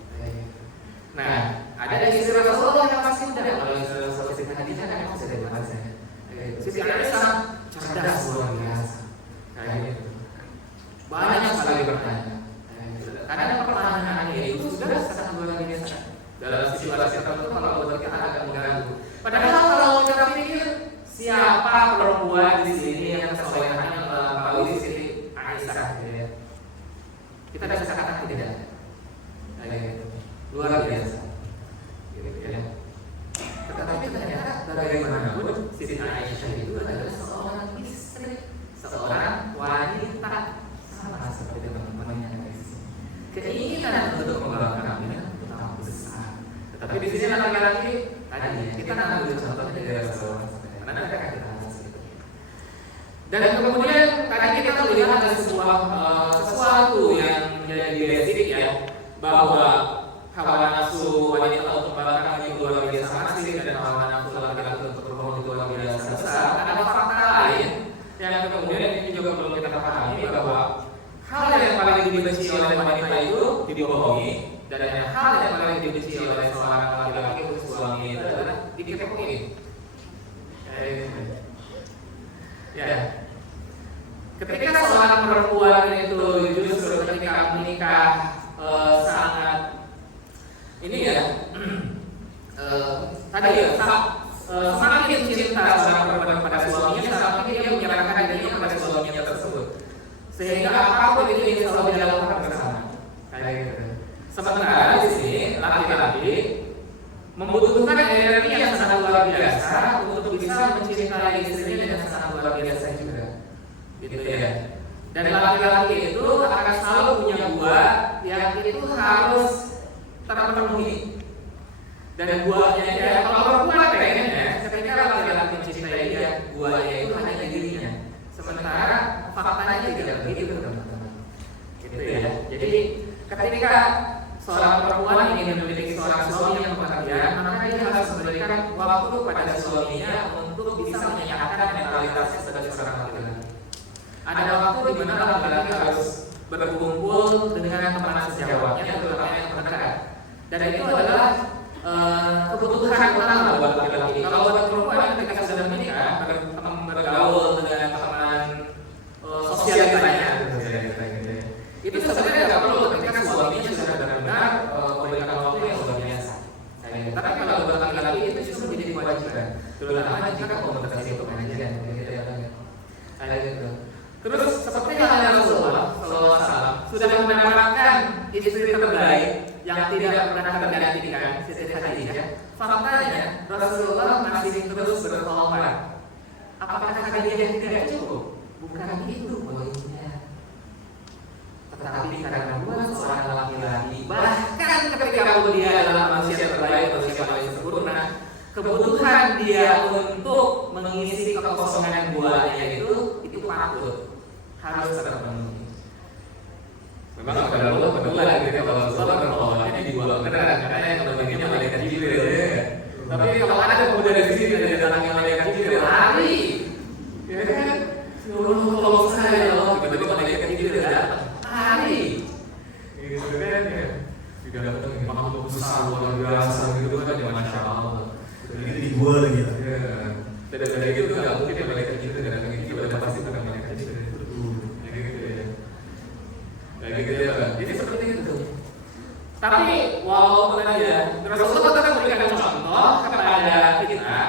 Nah, ada istri Rasulullah yang masih muda. Kalau istri Rasulullah Siti Khadijah kan masih ada bahasanya. Siti Aisyah cerdas luar biasa. Kayak gitu. Banyak sekali bertanya. Karena pertanyaannya itu sudah sangat luar biasa. Dalam situasi tertentu kalau buat kita agak mengganggu. Padahal kalau kita pikir siapa perempuan di sini yang kesolehannya melampaui Siti Aisyah, ya. Kita bisa katakan tidak. Kayak gitu. Luar biasa. Gitu ya. Tetapi ternyata bagaimanapun Siti Aisyah itu adalah seorang istri, seorang wanita, sama seperti teman-temannya yang di sini. Keinginan untuk membangkangnya tetap besar. Tetapi di sini laki-laki tadi kita ambil contohnya dari Rasulullah. Karena mereka kita bahas itu. Dan kemudian tadi kita melihat ada sesuatu yang menjadi basic ya, bahwa hawa nafsu wanita untuk membangkang itu luar biasa masif dan hawa nafsu laki-laki untuk berbohong itu luar biasa besar. Ada fakta lain yang kemudian ini juga perlu kita pahami bahwa hal yang paling dibenci oleh wanita itu dibohongi, dan hal yang paling dibenci oleh seorang laki-laki untuk suami itu adalah dikepoin. Ya. Ketika seorang perempuan itu justru ketika menikah sangat ini ya tadi ya semakin cinta seorang perempuan kepada suaminya, semakin dia menyerahkan dirinya kepada suaminya tersebut, sehingga apapun itu dia selalu dilakukan bersama. Kayak gitu. Sementara di sini laki-laki membutuhkan energi yang sangat luar biasa untuk bisa mencintai istrinya dengan sangat luar biasa juga, gitu ya. Dan laki-laki itu akan selalu punya buah yang itu harus terpenuhi. Dan buahnya ya, kalau perempuan pengennya ketika laki-laki mencintai dia, buahnya itu hanya dirinya. Sementara faktanya tidak begitu, teman-teman. Gitu ya. Jadi ketika seorang perempuan ingin memiliki seorang suami yang pengertian, maka dia harus memberikan waktu kepada suaminya untuk bisa menyehatkan mentalitasnya sebagai seorang laki-laki. Ada waktu di mana laki-laki harus berkumpul dengan teman sejawatnya, terutama yang terdekat. Dan itu adalah kebutuhan utama buat laki-laki. Kalau buat perempuan ketika sudah menikah, teman istri terbaik yang tidak pernah tergantikan, Siti Khadijah, faktanya Rasulullah masih terus bertobat. Apakah Khadijah tidak cukup? Bukan itu poinnya. Tetapi karena buat seorang laki-laki, bahkan ketika dia adalah manusia terbaik, manusia paling sempurna, kebutuhan dia untuk mengisi kekosongan buahnya itu patut harus terpenuhi. Memang pada Allah kebetulan gitu kalau Rasulullah bertobatnya di buah beneran karena yang kebagiannya malaikat Jibril ya. Tapi kalau ada pemuda di sini dan datangnya malaikat Jibril lari, ya kan? Tolong saya ya Allah, tiba-tiba malaikat Jibril datang, lari, gitu kan ya. Tidak datang makhluk besar luar biasa gitu kan ya, masya Allah. Itu dibuat lagi ya. Tidak ada gitu nggak mungkin malaikat Jibril datang itu udah pasti bukan malaikat Jibril. Jadi seperti itu. Tapi walaupun aja Rasulullah tetap memberikan contoh kepada kita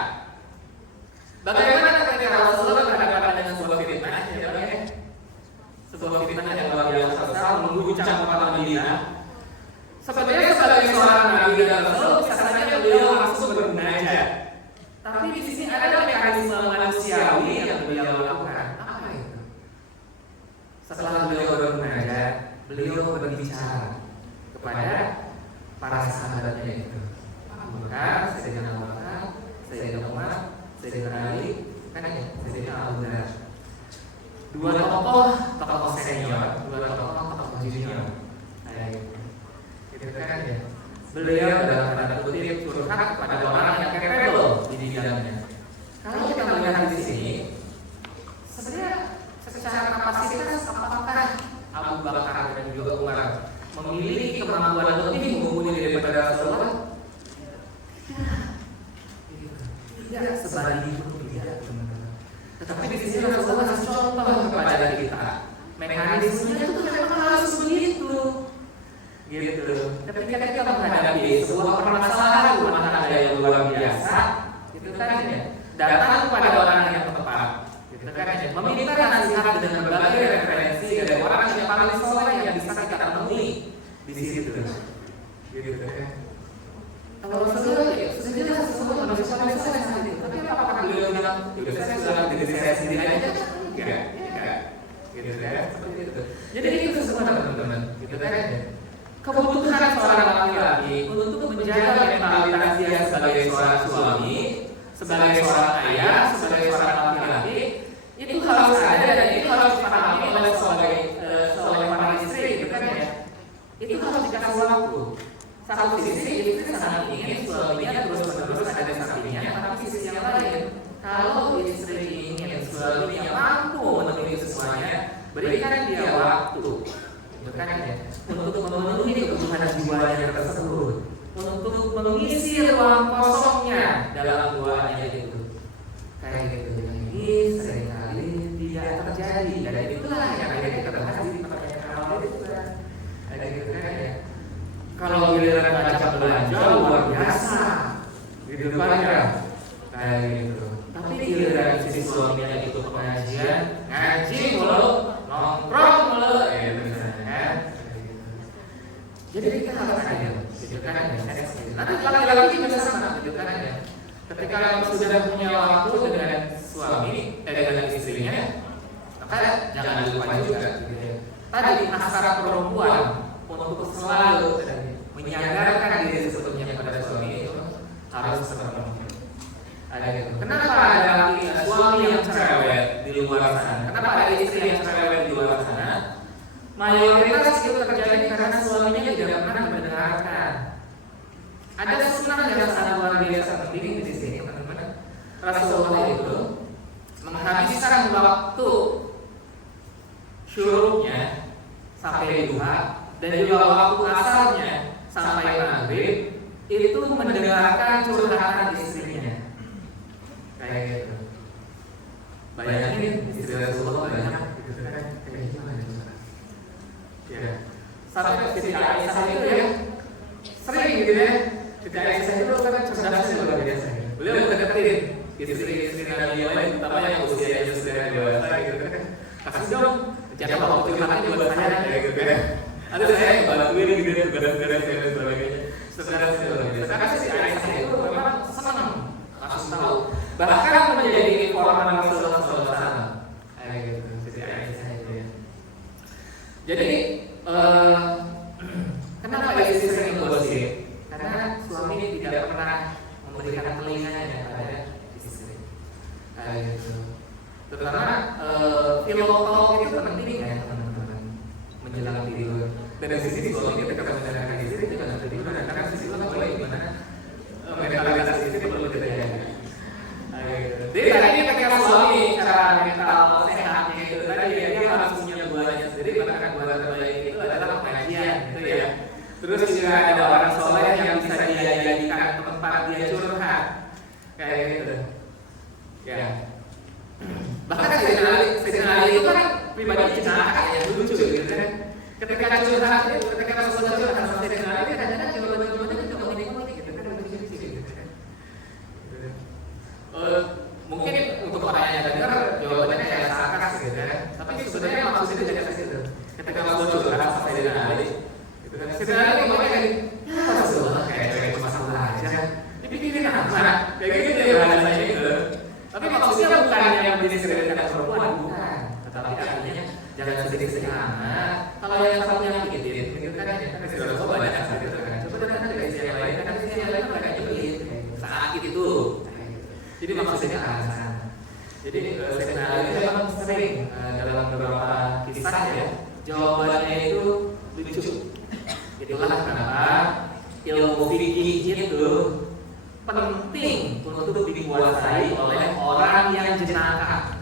bagaimana ketika Rasulullah berhadapan dengan sebuah fitnah, ya, sebuah fitnah yang luar biasa besar mengguncang kota Madinah. Sebenarnya sebagai seorang nabi dan rasul bisa saja beliau langsung bermunajat. Tapi di sini ada mekanisme manusiawi yang beliau lakukan. Apa itu? Setelah beliau bermunajat, beliau berbicara kepada para sahabatnya itu, Abu Bakar, Sayyidina Abu Bakar, Sayyidina Umar, Sayyidina Ali, kan ya, Sayyidina Abu Dhar. Dua tokoh senior, dua tokoh junior. Gitu kan ya. Beliau dalam tanda kutip curhat kepada orang yang capable di bidangnya. Kalau kita melihat di sini, sebenarnya secara kapasitas apakah Abu Bakar dan juga Umar memiliki kemampuan lebih mumpuni daripada Rasulullah? Tidak sebanding itu tidak, teman-teman. Tetapi di sini Rasulullah kasih contoh kepada kita. Mekanismenya itu memang harus begitu, gitu. Ketika kita menghadapi sebuah permasalahan rumah tangga yang luar biasa, itu kan ya, datang kepada orang yang tepat. Meminta nasihat dengan berbagai referensi dari orang yang paling soleh yang bisa kita temui di situ. Gitu kan? Kalau Rasulullah ya sudah semua manusia soleh saat itu. Tapi apakah beliau bilang, "Ya saya sudah diri saya sendiri aja"? Enggak. Gitu kan? Seperti itu. Jadi itu semua teman-teman. Gitu kan? Kebutuhan seorang laki-laki untuk menjaga mentalitas dia sebagai seorang suami, sebagai seorang ayah, sebagai seorang laki-laki, itu harus ada dan itu harus dipahami oleh para istri, gitu kan ya. Itu harus dikasih waktu. Satu sisi istri sangat ingin suaminya terus-menerus ada di sampingnya, tapi sisi yang lain, kalau istri ingin suaminya mampu memenuhi semuanya, berikan dia waktu, gitu kan ya, untuk memenuhi kebutuhan jiwanya tersebut, untuk mengisi ruang kosongnya dalam jiwanya itu, kayak gitu. Ini seringkali tidak terjadi, dan itulah yang ada kita bahas di pertanyaan awal itu kan. Ada gitu kan ya. Kalau giliran baca belanja luar biasa, gitu kan ya, kayak gitu. Tapi giliran si suaminya itu pengajian, ngaji mulu, nongkrong mulu, gitu kan. Jadi kita harus adil, gitu kan ya. Nanti laki-laki juga sama, gitu kan ya. Ketika sudah punya waktu dengan suami, dengan istrinya, maka jangan lupa juga tadi hasrat perempuan untuk selalu menyadarkan diri sebetulnya pada suami itu harus terpenuhi. Ada gitu. Kenapa ada suami yang cerewet di luar sana? Kenapa ada istri yang cerewet di luar sana? Mayoritas itu terjadi karena suaminya tidak pernah mendengarkan. Ada sunnah yang sangat luar biasa penting di sini, teman-teman. Rasulullah itu menghabiskan waktu syuruknya sampai duha dan juga waktu asarnya sampai maghrib itu mendengarkan curhatan istrinya. Kayak gitu. Bayangin istri Rasulullah banyak gitu kan, kayak gimana coba? Ya. Sampai Siti Aisyah itu ya sering gitu ya. Siti Aisyah itu kan cerdasnya luar biasa. Beliau mendeketin istri-istri Nabi yang lain, terutama yang usianya sudah dewasa gitu kan. Kasih dong jatah waktu curhatnya buat saya kayak gitu kan. Ada saya bantuin gitu tugas-tugas dan sebagainya. Sebenarnya karena si ayah saya itu memang senang langsung tahu, bahkan menjadi informan Rasulullah kayak gitu. Si ayah saya itu ya. Jadi kenapa istri sering gosip? Karena suami tidak pernah memberikan telinganya kepada istri. Kayak gitu. Terutama pillow talk itu penting ya teman-teman menjelang tidur. Dan dari sisi suami ketika mendengarkan istri itu jangan tidur, karena sisi itu boleh gimana mentalitas istri perlu terjaga. Jadi tadi ketika suami cara mental sehatnya itu tadi ya, dia harus punya buahnya sendiri, bahkan buah terbaik itu adalah pengajian gitu ya. Terus juga ada orang soleh yang bisa dia jadikan tempat dia curhat kayak gitu ya. Bahkan Sayyidina Ali itu kan pribadi jenaka yang lucu gitu kan. Ketika curhat itu, ketika Rasulullah curhat sama Sayyidina Ali, kadang-kadang jawaban-jawabannya juga unik-unik gitu kan, lucu-lucu gitu kan. Mungkin untuk orang yang dengar jawabannya kayak sarkas gitu kan. Tapi sebenarnya maksudnya jangan gitu. Ketika Rasulullah curhat sama Sayyidina Ali, gitu kan. Sayyidina Ali ngomongnya kayak, ya Rasulullah kayak cuma salah aja. Dipikirin apa? Kayak gitu ya bahasanya gitu. Tapi maksudnya bukan yang mendiskreditkan perempuan, bukan. Tetapi artinya jangan sedih-sedih amat. Kalau yang satu yang bikin, gitu kan? Kan sudah banyak saat itu kan. Coba datang ke istri yang lain, kan istri yang lain kan agak nyebelin saat itu. Jadi maksudnya ke arah sana. Jadi Sayyidina Ali memang sering dalam beberapa kisah ya, jawabannya itu lucu. Itulah kenapa ilmu fikih itu penting untuk dikuasai oleh orang yang jenaka.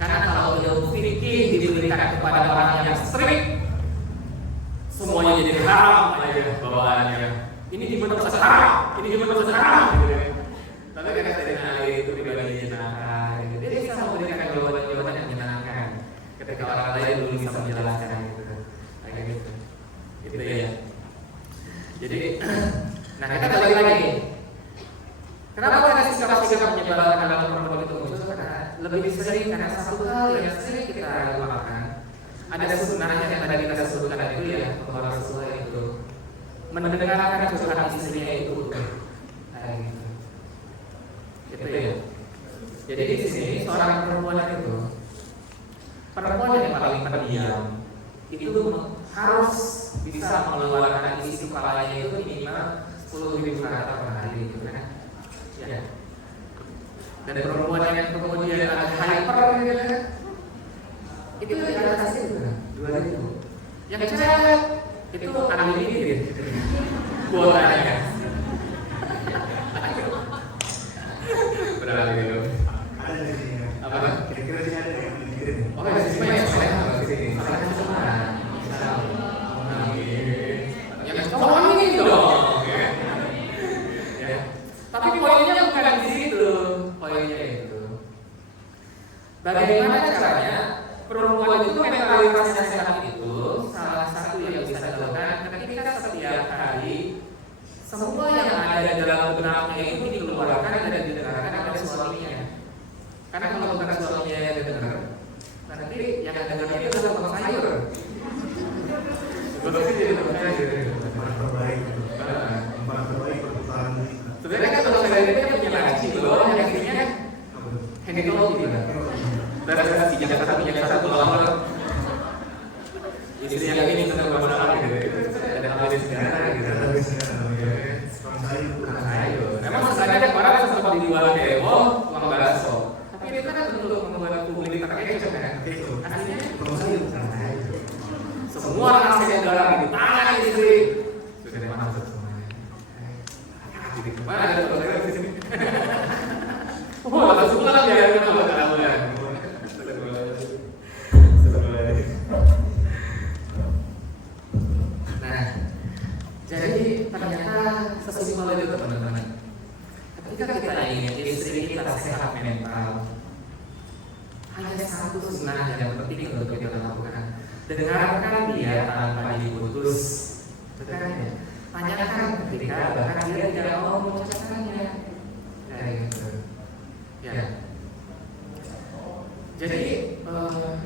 Karena kalau ilmu fikih diberikan kepada orang yang strict, semuanya jadi haram aja bawaannya. Ini gimana bisa haram? Ini gimana bisa haram? Tapi karena Sayyidina Ali itu pribadi jenaka, dia bisa memberikan jawaban-jawaban yang menyenangkan ketika orang lain belum bisa menjelaskan gitu, kayak gitu. Gitu ya. Jadi, nah kita balik lagi. Kenapa kita sikap-sikap menyebalkan dalam perempuan itu muncul? Karena lebih sering, karena satu hal yang sering kita lupakan. Ada sunnahnya yang tadi kita sebutkan itu ya, bahwa Rasulullah itu mendengarkan curhatan istrinya itu kayak gitu. Gitu ya. Jadi di sini seorang perempuan yang paling pendiam itu harus bisa mengeluarkan isi kepalanya itu minimal 10.000 kata per hari gitu kan. Ya. Dan perempuan yang kemudian ada hyper gitu kan, itu di atasnya itu 2.000. Yang cewek itu unlimited kuotanya. Berapa gitu? Ada di sini ya. Apa? Kira-kira sini ada yang dikirim. Oh, di sini banyak soalnya kalau di sini. Soalnya semua. Yang cowok ini dong. Ya. Tapi poinnya bukan di situ. Poinnya itu. Bagaimana caranya perempuan itu mentalitasnya sehat itu? Salah satu yang bisa dilakukan ketika setiap hari semua yang ada dalam benaknya itu dikeluarkan dan didengarkan oleh suaminya. Karena kalau bukan suaminya yang dengar, nanti yang dengarnya itu adalah tukang sayur. Betul sih jadi tukang sayur. Tempat terbaik. Tempat terbaik perputaran duit. Sebenarnya kan tukang sayur itu punya laci loh, yang isinya hendologi gitu. Transaksi bijak satu lamar. Istri yang ini tentang masalah gitu. Ada hal di segala gitu. Memang sebenarnya kemarin sempat dijual demo uang bakso. Tapi itu kan untuk membuat publik terkecoh kan. Aslinya semua hasil darah di tangan istri sudah masuk semuanya. Jadi kemana ada proses di sini? Oh, langsung pulang ya kalau kamu ya. Nah, jadi ternyata sesimpel itu teman-teman. Ketika kita ingin istri kita sehat mental, hanya satu sunnah yang penting untuk kita lakukan. Dengarkan dia tanpa diputus. Dengarkan, tanyakan ketika bahkan dia tidak mau mengucapkannya. Kayak gitu. Ya. Jadi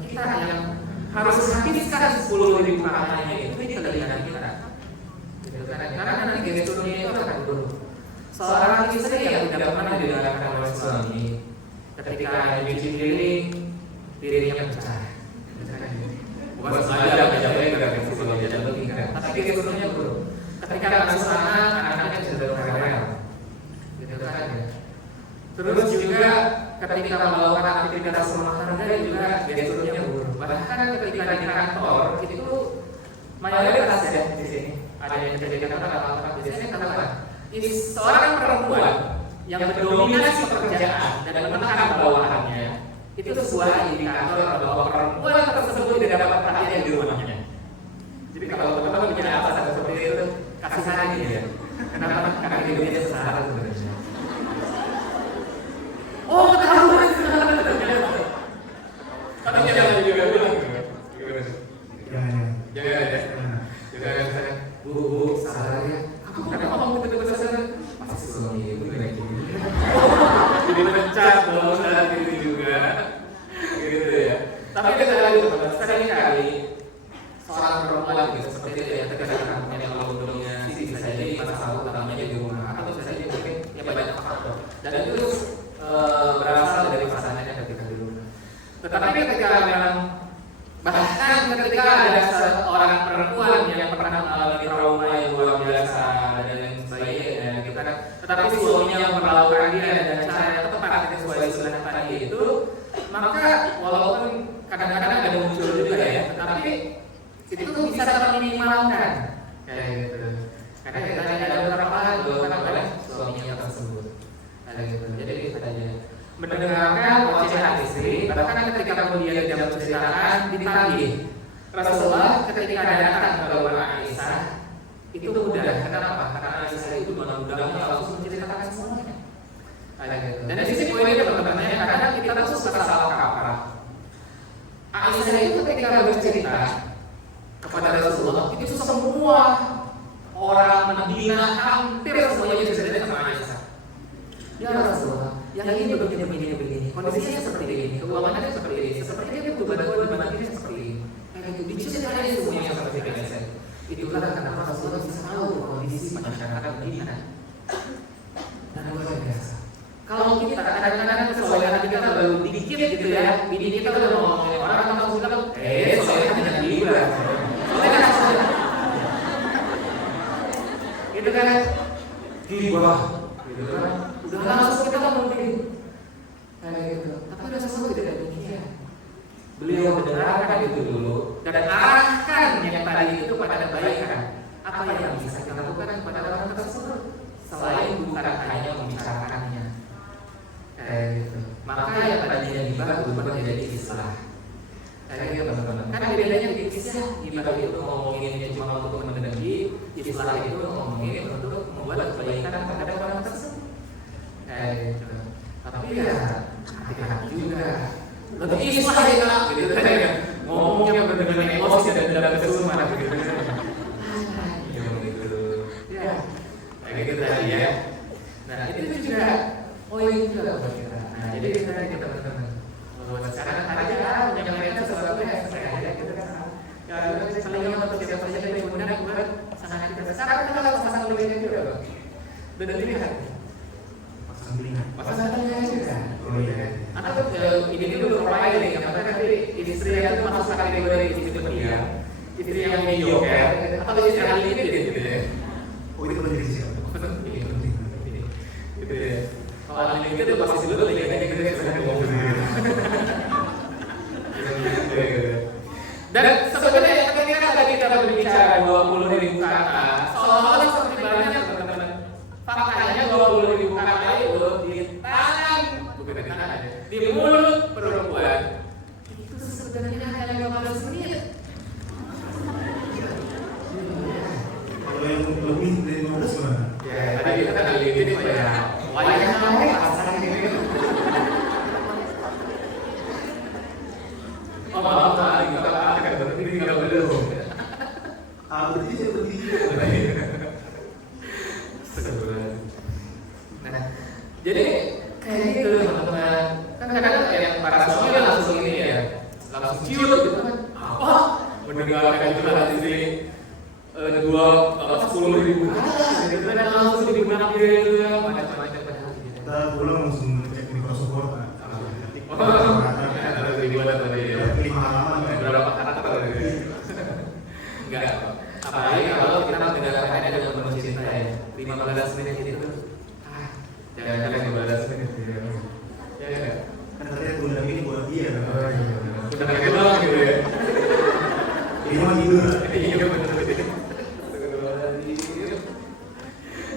kita yang harus habiskan 10.000 kakaknya itu di telinga kita. Gitu kan? Karena nanti gesturnya itu akan buruk. Seorang istri yang tidak pernah didengarkan oleh suami, ketika nyuci piring, piringnya pecah. Bukan sengaja menjauhnya gara-gara suami jadi lebih kan, tapi gesturnya buruk. Ketika ngasuh anak, anaknya cenderung rewel. Gitu kan ya. Terus juga ketika melakukan aktivitas rumah tangga juga gesturnya buruk. Bahkan ketika di kantor itu mayoritas ya di sini ada yang terjadi kata-kata biasanya katakan ini seorang perempuan yang mendominasi pekerjaan dan menekan bawahannya itu sebuah indikator bahwa perempuan tersebut tidak dapat perhatian di rumahnya. Jadi kalau teman-teman punya alasan seperti itu kasih saja ya. Kenapa? Karena hidupnya sengsara sebenarnya. Oh, ketahuan. Tapi jangan juga bilang. Jangan. Bu, salah ya. Kenapa kamu betul-betul sadar? Pasti suami ibu kayak gini. Jadi pecat dong saat itu juga. Gitu ya. Tapi kita lagi teman-teman, seringkali seorang perempuan gitu seperti itu ya, terkadang yang dominasi bisa jadi masalah utamanya di rumah atau bisa jadi mungkin ya banyak faktor. Dan itu berasal dari pasangannya ketika di rumah. Tetapi ketika memang bahkan ketika ada seorang perempuan yang pernah mengalami trauma yang luar biasa dan lain sebagainya, gitu kan, tetapi suaminya memperlakukan dia dengan cara yang tepat sesuai sunnah tadi itu, maka walaupun kadang-kadang ada muncul juga ya, tetapi itu bisa terminimalkan kayak gitu. Karena kita ada beberapa hal dilakukan oleh suaminya tersebut. Gitu. Jadi kita aja mendengarkan ocehan istri, bahkan ketika kemudian dia menceritakan ditagih. Rasulullah ketika datang ke rumah Aisyah itu mudah. Kenapa? Karena Aisyah itu mudah-mudahnya langsung menceritakan semuanya. Gitu. Dan di sisi poinnya teman-teman, karena kita tuh suka salah kaprah. Aisyah itu ketika bercerita kepada Rasulullah itu semua orang Madinah hampir semuanya bercerita sama Aisyah. Ya Rasulullah, yang ini begini, kondisinya seperti ini, keuangannya seperti ini, sepertinya itu bantuan seperti ini. Kayak gitu, diceritain semuanya seperti biasa. Itulah kenapa Rasulullah bisa tahu kondisi masyarakat Madinah. Dan luar biasa. Kalau kita kadang-kadang kesolehan kita baru dikit gitu ya, bini kita udah ngomongin orang langsung bilang, solehan jangan gila. Solehan. Itu kan gibah, gitu kan. Udah langsung kita ngomongin kayak gitu. Tapi Rasulullah tidak demikian. Beliau mendengarkan itu dulu dan arahkan yang tadi itu pada kebaikan. Apa yang bisa kita lakukan kepada orang tersebut selain bukan hanya membicarakannya. Kayak gitu. Maka yang tadinya gibah berubah menjadi islah. Kayak gitu teman-teman. Kan bedanya islah, gibah itu ngomonginnya cuma untuk mendengki, islah itu ngomongin untuk membuat kebaikan terhadap orang tersebut. Kayak gitu. Tapi ya hati-hati juga. Lebih islah ya, gitu kan ya. Ngomongnya dengan emosi dan dalam kesusahan gitu. Ya, kayak gitu tadi ya. Nah itu juga poin juga buat kita. Nah jadi kita teman-teman buat sekarang aja menyampaikan sesuatu yang sengaja gitu kan. Kalau saling untuk siapa saja dari kemudian buat sangat kita. Sekarang kita lakukan pasang telinga juga bang. Dan lihat. Pasang telinga juga. Oh iya. Atau ini dulu provider yang katakan istri yang masuk kategori istri berdiam, istri yang mediocre, atau istri yang limited gitu ya. Oh itu penting siapa? Penting. Gitu ya. Kalau limited itu pasti dulu lagi gitu ya. Dan sebenarnya ketika tadi kita berbicara 20.000 kata, seolah-olah seperti banyak teman-teman. Faktanya 20.000 kata itu di tangan, bukan di tangan aja, di mulut perempuan itu sebenarnya hanya 15 menit. Kalau yang lebih dari 15 mana? Ya, tadi kita kan limited Pak ya. Wayangnya naik pasang gitu. Oh maaf, kita akan berhenti kalau belum. Berarti saya berhenti. Nah, jadi kayak gitu teman-teman. Kan kadang-kadang yang para suami langsung ini ya, langsung ciut gitu kan. Apa Udah kayak doang gitu ya. Ini mah tidur. Iya benar.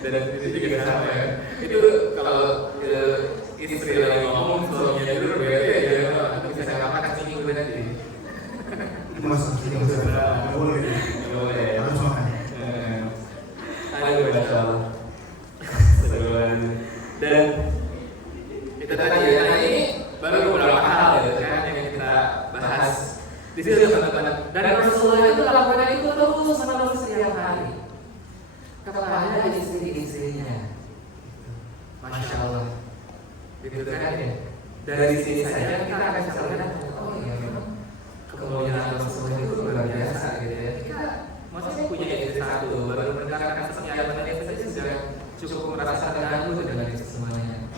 Dan itu juga sama ya. Itu kalau istri lagi ngomong suaminya tidur berarti ya bisa ngapain seminggu nanti. Itu masuk sini nggak boleh. Nggak boleh. Harus makan. Aduh masalah. Dan itu tadi ya, nah ini baru beberapa hal ya kan yang kita bahas di situ teman-teman. Dan Rasulullah itu lakukan itu terus menerus setiap hari kepada istri-istrinya. Masya Allah. Gitu kan ya. Dari sini saja kita akan bisa lihat, oh iya memang kemuliaan Rasulullah itu luar biasa gitu ya. Kita maksudnya punya istri satu, baru mendengarkan kesetiaan itu saja sudah cukup merasa terganggu dengan itu semuanya.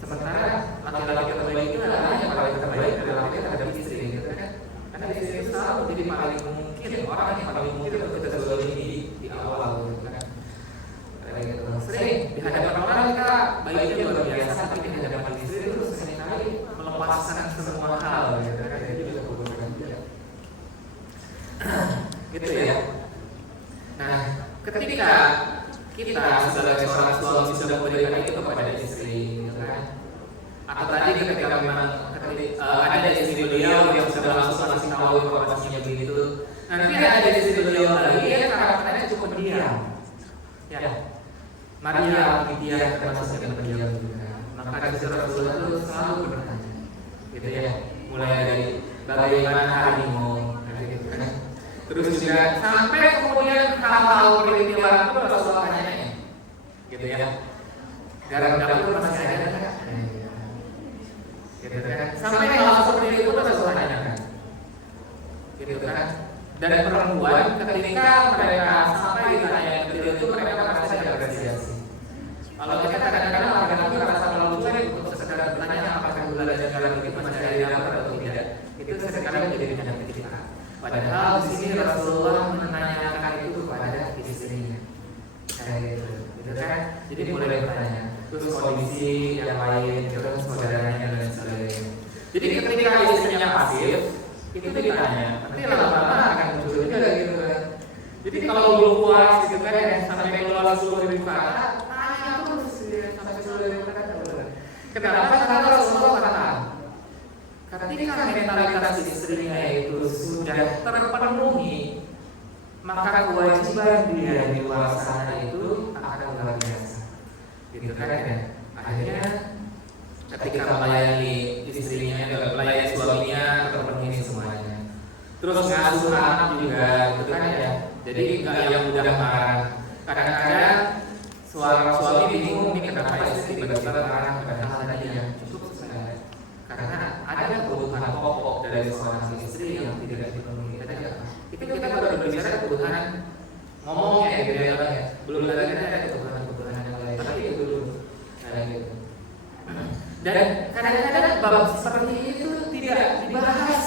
Sementara laki-laki terbaik itu adalah yang paling terbaik adalah laki terhadap istri, gitu kan? Karena istri itu selalu jadi paling mungkin orang yang paling mungkin untuk kita zalimi di awal, gitu kan? Gitu. Sering di hadapan orang kita baiknya luar biasa, tapi di hadapan istri itu seringkali melepaskan semua hal, gitu kan? Itu juga kebodohan juga. Gitu ya. Nah, ketika kita sebagai seorang suami sudah memberikan itu kepada istri, gitu kan? Atau tadi ketika memang ada istri beliau yang sudah langsung masih tahu informasinya begitu, nanti ada istri beliau lagi yang karakternya cukup diam, ya. Maria dia termasuk yang pendiam juga. Maka istri Rasulullah itu selalu bertanya, gitu ya. Mulai dari bagaimana harimu, gitu kan? Terus juga sampai kemudian hal-hal perintilan itu Rasulullah tanyain, gitu ya. Garam dapur masih ada nggak? Gitu kan. Sampai hal seperti itu Rasulullah tanyakan, gitu kan. Dan perempuan ketika mereka sampai ditanya itu mereka merasa diapresiasi. Kalau kita kadang-kadang laki-laki merasa terlalu cuek untuk sekedar bertanya apakah gula dan garam itu masih ada di dapur atau tidak, itu sesekali menjadi penyakit kita. Padahal di sini Rasulullah menanyakan itu kepada istrinya, kayak gitu kan? Jadi mulai bertanya, terus kondisi yang lain, terus saudaranya dan sebagainya. Jadi ketika istrinya pasif, itu ditanya, nanti lama-lama akan muncul juga gitu kan? Jadi kalau belum puas gitu kan, sampai keluar 10.000 kata, tanya terus sampai 10.000 kata. Kenapa? Karena Rasulullah katakan, ketika mentalitas istrinya itu sudah terpenuhi, maka kewajiban dia di luar sana itu akan luar biasa, gitu kan ya. Akhirnya ketika melayani istrinya, melayani suaminya terpenuhi semuanya. Terus ngasuh anak juga, gitu kan ya. Jadi nggak yang mudah marah. Kadang-kadang suami bingung nih kenapa istri tiba-tiba marah pada hal tadi yang cukup sepele. Karena ada kebutuhan pokok dari seorang istri yang tidak dipenuhi. Itu kita baru berbicara kebutuhan ngomongnya gitu ya, belum lagi ada kebutuhan yang lain. Tapi itu dulu, kayak gitu. Dan kadang-kadang bab seperti itu tidak dibahas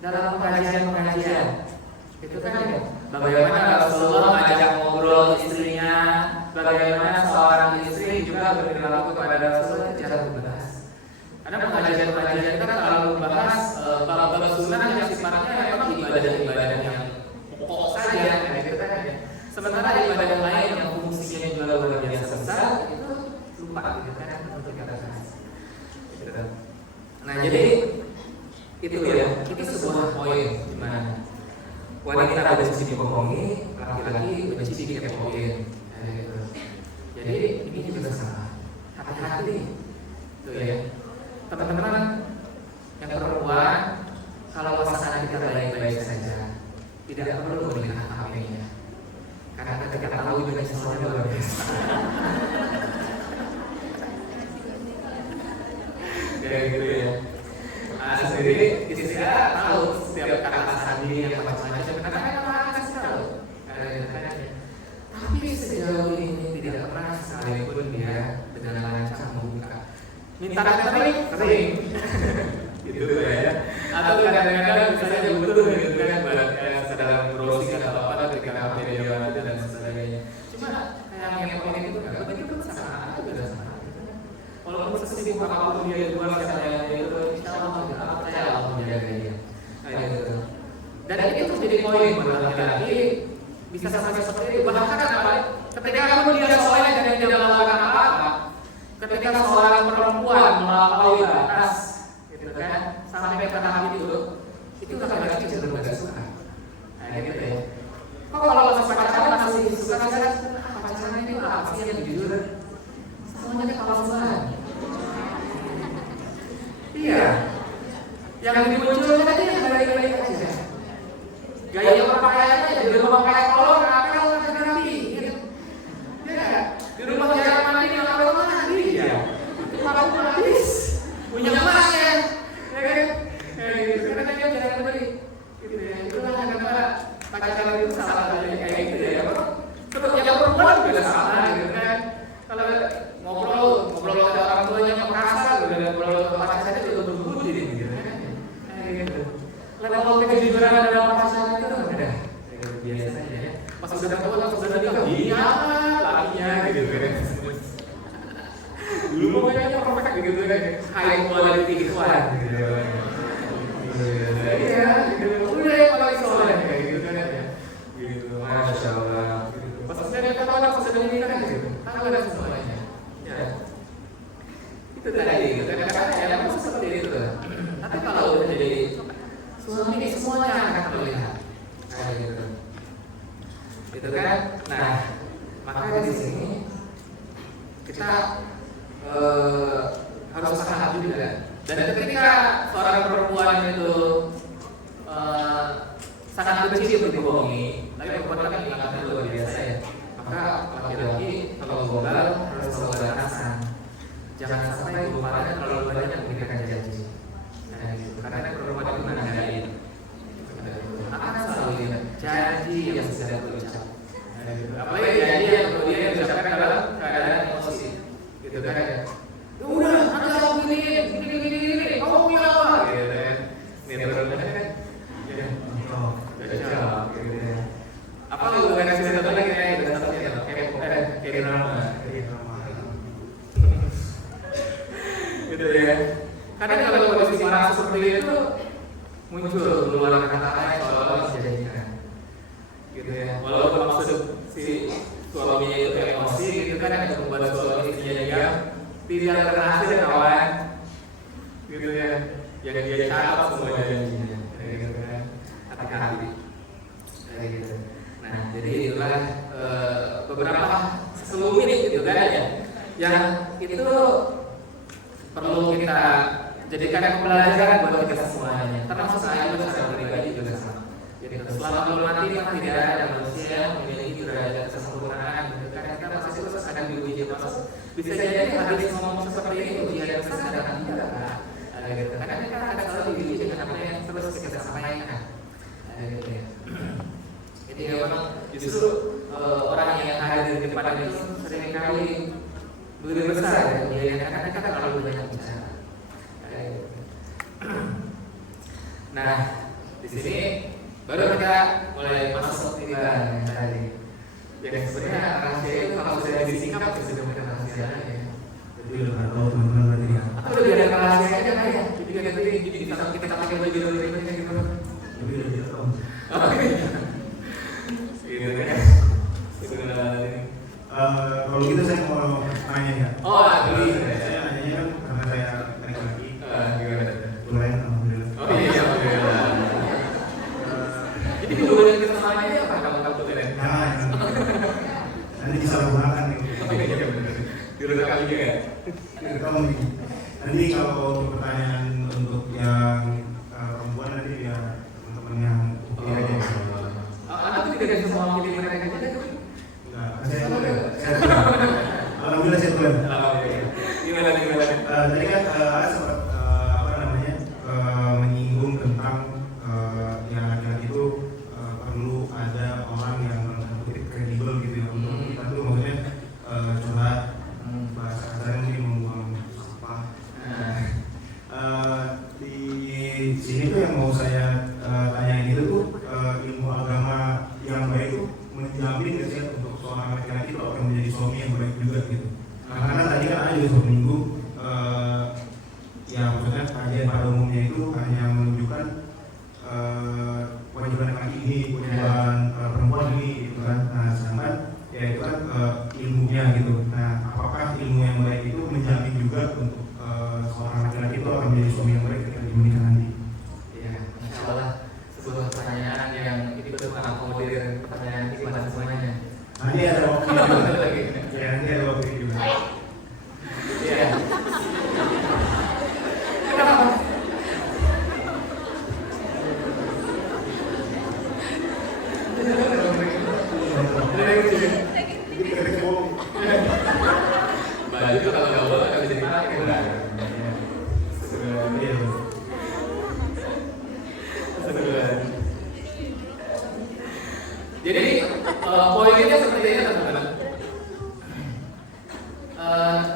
dalam pengajian-pengajian. Itu kan ya, bagaimana Rasulullah mengajak ngobrol istrinya, bagaimana seorang istri juga berperilaku kepada Rasulullah itu jarang dibahas. Karena pengajian-pengajian kita terlalu membahas bab-bab sunnah yang sifatnya memang ibadah-ibadah yang pokok saja, gitu kan ya. Sementara ibadah lain yang fungsinya juga luar biasa besar itu lupa, gitu kan, untuk kita bahas. Gitu. Nah jadi itu ya, itu sebuah poin di mana wanita benci dibohongi, laki-laki benci dikepoin. Gitu. Jadi ini juga sama. Hati-hati, itu ya. Teman-teman yang perempuan, kalau pasangan kita baik-baik saja, tidak perlu melihat HP-nya, karena ketika tahu juga semuanya luar biasa. Kayak gitu ya. Nah, sendiri istri tahu setiap kata sandi yang macam-macam, karena kan kasih tahu. Tapi sejauh ini tidak pernah sekalipun dia dengan lancar membuka. Minta kering, gitu ya. Atau kadang-kadang misalnya butuh gitu kan, sedang browsing atau apa ketika video itu dan sebagainya. Cuma kayak ngepoin itu nggak begitu sama, itu udah sama. Walaupun sesibuk apapun dia di luar sana itu, insya Allah tidak apa ya Allah menjaga dia. Gitu. Dan itu jadi poin buat laki-laki bisa sampai seperti itu. Bahkan ketika kamu dia soleh dan tidak melakukan apa-apa, ketika seorang perempuan melampaui batas, gitu kan, sampai ke tahap itu laki-laki cenderung gak suka. Gitu ya. Kok kalau pacaran masih suka pacaran ini apa sih yang jujur? Semuanya kepalsuan. Iya. Yang dimunculkan tadi yang baik-baik aja. Gaya berpakaiannya jadi rumah kayak kolor, akal kan rapi, gitu. Ya, di rumah jarang mandi yang akal mandi ya. Itu malah habis. Punya emas ya. Ya kan? Gitu. Karena dia jarang beli. Gitu ya. Itulah kenapa pacaran itu salah kayak gitu ya. Terus yang perempuan juga sama gitu kan. Kalau ngobrol ke orang tuanya yang kasar, udah ngobrol ke pacarnya juga berbudi gitu kan. Gitu. Kalau kejujuran dalam pacaran itu udah biasa saja ya. Pas sudah tahu langsung sudah nikah, iya lakinya gitu kan. Dulu pokoknya perfect gitu kan, high quality ikhwan gitu. Iya, gitu. Udah yang paling soleh kayak gitu kan ya. Gitu, masya Allah. Pas sudah tahu langsung sudah nikah gitu. Tahu ada semuanya. Ya. Itu tadi gitu. Kadang-kadang ya memang seperti itu. Tapi kalau udah jadi suami semuanya akan terlihat kayak gitu. Gitu kan? Nah, maka di sini kita harus paham juga. Dan ketika seorang perempuan itu sangat benci untuk dibohongi, tapi perempuan kan ingatnya luar biasa ya. Maka laki-laki kalau gombal harus selalu batasan. Jangan sampai lupakan terlalu banyak memberikan janji. Karena perempuan itu menandai akan selalu ingat janji yang sudah terucap. Apalagi janji yang kemudian diucapkan dalam keadaan emosi, gitu kan? Ya udah, nanti aku gini, kamu punya apa? Gitu kan? Ini benar kan? Ya, cocok, gitu ya. Apa lu bukan kasih satu lagi kayak udah satu ya? Kayak drama, gitu ya. Karena kalau kondisi marah seperti itu muncul keluar kata-kata yang seolah-olah menjanjikan, gitu ya. Walaupun maksud si suaminya itu emosi, gitu kan, yang membuat suami istrinya diam, tidak berhasil kawan, gitu ya. Yang dia catat semua janjinya, gitu kan. Hati-hati, kayak gitu. Nah, jadi itulah beberapa sekelumit gitu kan ya, yang itu perlu kita jadikan pembelajaran buat kita semuanya, termasuk saya juga secara pribadi juga sama. Jadi selama belum mati kan tidak ada manusia yang memiliki derajat kesempurnaan. Karena kita masih terus akan diuji terus. Bisa jadi hadis ngomong seperti ini ujian besar dan tidak kan? Gitu. Karena kita akan selalu diuji dengan apa yang terus kita sampaikan. Gitu ya. Jadi memang justru orang yang hadir di depan itu seringkali lebih besar ya, karena kita terlalu banyak bicara. Nah, di sini baru kita mulai masuk tiba yang tadi. Yang sebenarnya rahasia itu kalau sudah disingkap sudah bukan rahasia lagi. Jadi udah nggak tahu teman-teman berarti ya. Atau udah ada rahasianya kan ya? Jadi kan tadi kita pakai baju berikutnya gitu. Tapi udah tidak tahu. Oh iya. Gitu kan? Kalau gitu saya mau nanya ya. Oh, jadi saya nanyanya kan karena saya laki-laki. Gimana? Lumayan alhamdulillah. Oh iya, alhamdulillah. Jadi hubungan kita sama aja apa kamu tulen? Jangan. Nanti disalahgunakan nih. Oh iya benar. Direkam juga ya? Direkam nih. Nanti kalau untuk pertanyaan untuk yang perempuan nanti ya teman-teman yang aja. Anda tuh tidak ada semua pilih mereka aja kan? Enggak, saya boleh. Alhamdulillah saya boleh. Gimana? Tadi kan ada sempat menyinggung tentang yang laki-laki itu perlu ada orang yang kredibel gitu ya untuk kita tuh maksudnya curhat bahasa kasarnya mungkin membuang sampah. Di sini tuh yang mau saya tanyain itu tuh ilmu agama yang baik itu menjamin nggak sih untuk seorang laki-laki itu akan menjadi suami yang baik juga gitu. Karena tadi kan ada juga menyinggung ya maksudnya kajian pada umumnya itu hanya menunjukkan Poinnya seperti ini teman-teman.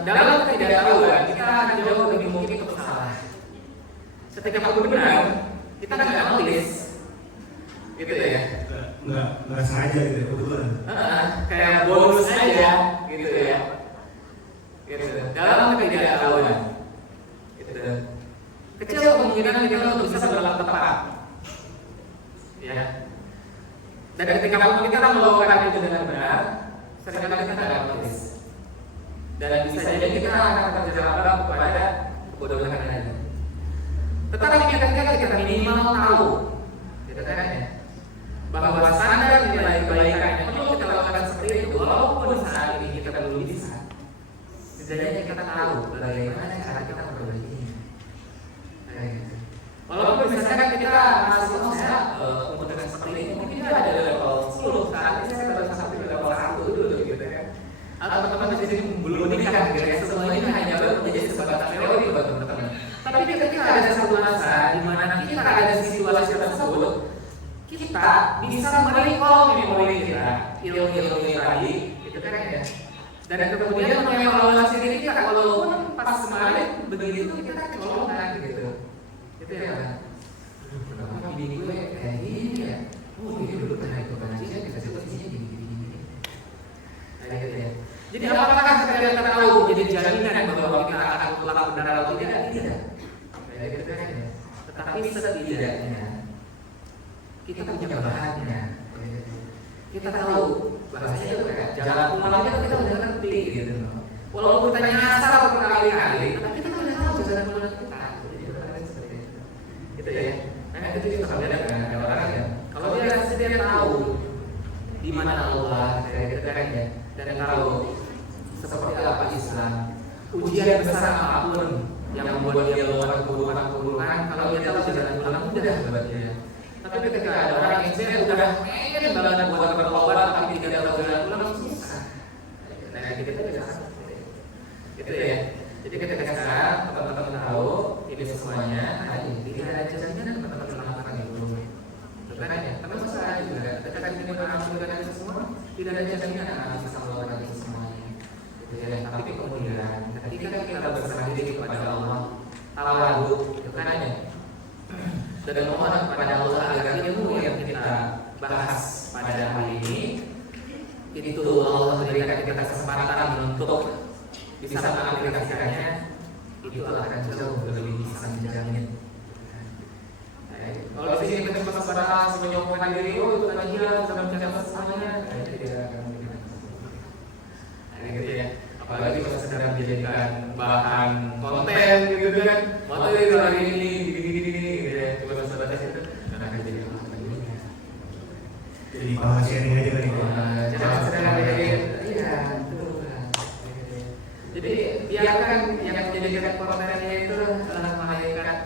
Dalam ketidaktahuan kita akan jauh lebih mungkin untuk salah. Ketika aku benar, kita nggak nulis, gitu ya. Nggak sengaja gitu ya, kebetulan. Kayak bonus aja, gitu ya. Gitu. Dalam ketidaktahuan, gitu. Kecil kemungkinan kita untuk bisa berlaku tepat, ya. Dan ketika kita melakukan itu dengan benar, seringkali kita tidak nulis. Dan bisa jadi kita akan terjerembab kepada kebodohan lagi. Tetapi kita minimal tahu, gitu kan ya, bahwa standar nilai kebaikan yang perlu kita lakukan seperti itu, walaupun saat ini kita belum bisa, setidaknya kita tahu bagaimana cara kita memperbaikinya. Walaupun misalkan kita masih untuk dengan seperti ini, mungkin kita ada level 10, saat ini saya baru sampai level 1 dulu, gitu kan. Atau teman-teman di sini belum nikah, kira semua ini hanya baru menjadi sebatas teori buat teman-teman. Tapi ketika ada satu masa di mana kita ada di situasi tersebut, kita bisa merecall memori kita, ilmu-ilmu tadi, gitu kan ya. Dan kemudian mengevaluasi diri kita, walaupun pas kemarin begitu kita kecolongan gitu. Gitu ya kan? Kenapa bini gue kayak gini ya? Oh ini dulu pernah ikut pengajian, kita situ isinya gini-gini. Kayak gitu ya. Jadi apakah kita tahu jadi jaminan bahwa kita akan melakukan benar atau tidak? Tidak. Kayak gitu kan ya. Tetapi setidaknya kita punya bahannya. Kita tahu bahasanya itu kayak jalan pulangnya kita udah ngerti gitu. Walaupun kita nyasar berkali-kali, tapi kita udah tahu jalan pulang kita. Gitu ya. Nah itu juga berbeda dengan ada orang ya. Kalau dia tahu di mana Allah, kayak gitu kan ya, dan tahu seperti apa Islam, ujian besar apapun yang membuat dia lewat keburukan, kalau dia tahu jalan pulang mudah buat dia. Tapi ketika ada orang yang sebenarnya udah pengen banget buat bertobat tapi tidak tahu jalan pulang, susah. Nah kita bisa gitu ya. Jadi ketika sekarang teman-teman tahu ini semuanya, tidak ada jaminan teman-teman melakukan itu. Bukan ya, tapi masalah juga. Ketika kita melakukan itu semua, tidak ada jaminan akan bisa melakukan itu semuanya. Gitu ya. Tapi kemudian ketika kita berserah diri kepada Allah, tawadu, itu kan ya. Dan memohon kepada Allah agar ilmu yang kita bahas pada hari ini itu Allah berikan kita kesempatan untuk bisa mengaplikasikannya, itu akan jauh lebih bisa menjamin. Kalau di sini kita cuma sebatas menyombongkan diri, oh itu kajian sudah mencapai semuanya, itu tidak akan memberikan kesempatan. Gitu ya. Apalagi kalau sedang dijadikan bahan konten gitu kan, waktu itu hari ini jadi bahan sharing aja kan itu. Iya, betul. Jadi biarkan yang menjadikan kontennya itu adalah malaikat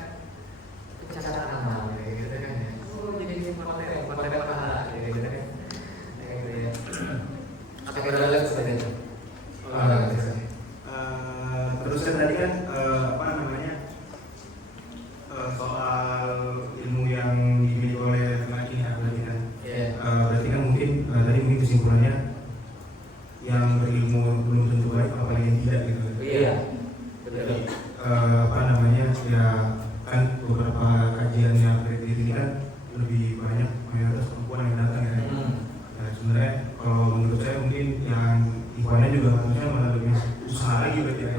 pencatatan amal, gitu kan? Oh, jadi konten pahala, gitu kan? Apa kita lihat seperti itu? Terus kan tadi kan apa namanya soal ilmu yang dimiliki oleh laki ya berarti kan. Berarti kan mungkin tadi mungkin kesimpulannya yang berilmu belum tentu baik apalagi yang tidak gitu. Iya. Jadi apa namanya ya kan beberapa kajian yang di sini kan lebih banyak mayoritas perempuan yang datang ya. Nah, sebenarnya kalau menurut saya mungkin yang ikhwannya juga harusnya malah lebih usaha lagi berarti ya.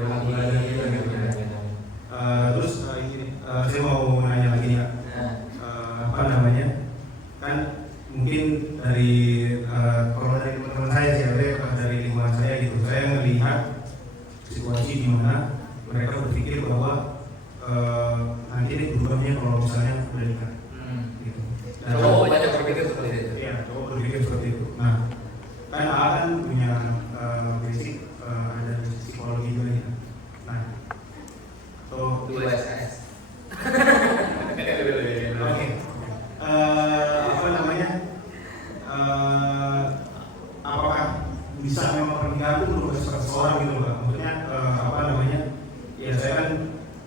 Terus ini saya mau nanya lagi ya. Apa namanya kan mungkin dari kalau dari teman-teman saya sih dari lingkungan saya gitu, saya melihat situasi di mana mereka berpikir bahwa nanti ini berubahnya kalau misalnya udah nikah gitu. Dan Cowok banyak berpikir seperti itu. Iya, cowok berpikir seperti itu. Nah, kan kan punya basic ada psikologi juga ya. Nah, so 2 SKS. Oke. Apa namanya? Apakah bisa memang pernikahan itu berubah seseorang gitu Pak? Maksudnya apa namanya? Ya saya kan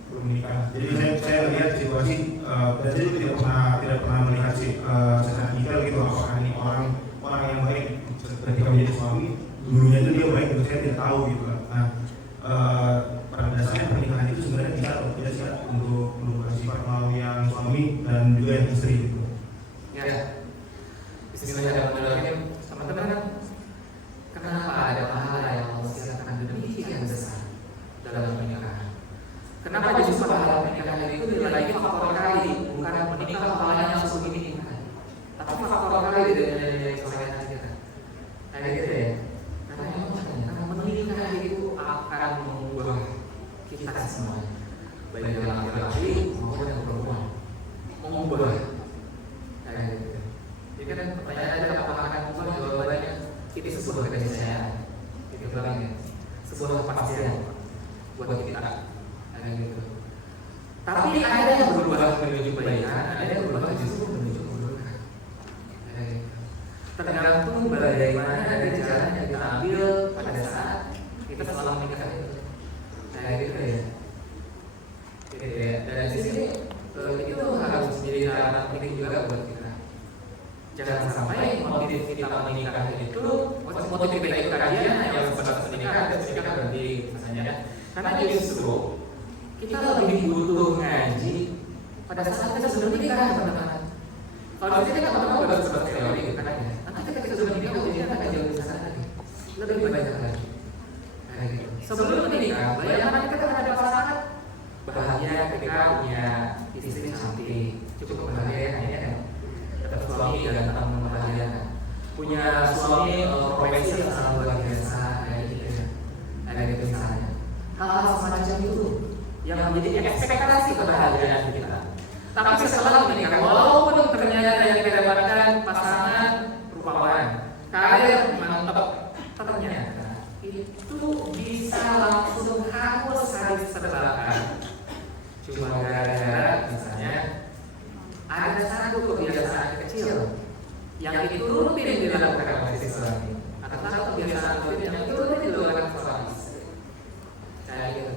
belum nikah. Jadi saya lihat situasi dan saya tidak pernah melihat secara detail gitu apakah ini orang yang baik ketika menjadi suami dulunya itu dia baik, untuk saya tidak tahu gitu kan. Nah, pada dasarnya pernikahan itu sebenarnya bisa atau tidak sih untuk sifat mau yang suami dan juga yang istri gitu. Ya, Bismillahirrahmanirrahim. Teman-teman, kenapa ada pahala yang Allah siapkan demikian besar dalam pernikahan? Kenapa justru pahala pernikahan itu lagi faktor kali, bukan menikah pahalanya langsung begini, tapi faktor kali dari kesayangan kita. Kayak gitu ya. Karena menikah itu akan mengubah kita semua, baik yang laki-laki maupun yang perempuan, mengubah. Kayak gitu. Jadi kan pertanyaan ada apakah akan mengubah? Jawabannya itu sebuah keniscayaan. Itu bilangnya sebuah kepastian buat kita. Gitu. Tapi ada yang berubah menuju kebaikan, ada yang berubah justru menuju keburukan. Gitu. Tergantung bagaimana dari jalan yang kita ambil pada saat kita selama menikah itu. Gitu ya. Gitu ya. Dan di sini itu harus menjadi catatan penting juga buat kita. Jangan sampai motif kita menikah itu, motif kita ikut kajian hanya sebatas menikah dan menikah berhenti misalnya. Karena justru kita lebih butuh ngaji pada saat kita sudah menikah, teman-teman. Kalau di sini kan teman-teman baru sebatas teori gitu kan ya. Nanti kita sudah menikah, ujian akan jauh lebih besar lagi, lebih banyak lagi. Gitu. Sebelum menikah, bayangkan kita akan ada pasangan bahagia ketika punya istri cantik, cukup bahagia ya kan. Tetap suami ganteng membahagiakan. Punya suami profesi yang sangat luar biasa kayak gitu ya. Ada gitu misalnya. Hal-hal semacam itu yang menjadi ekspektasi kebahagiaan kita. Tapi setelah menikah, walaupun ternyata yang kita dapatkan pasangan rupawan, karir mantap, ternyata itu bisa langsung hangus habis terbakar. Cuma gara-gara misalnya ada satu kebiasaan kecil yang itu rutin dilakukan oleh si suami, atau satu kebiasaan rutin yang itu rutin dilakukan suami. Kayak gitu.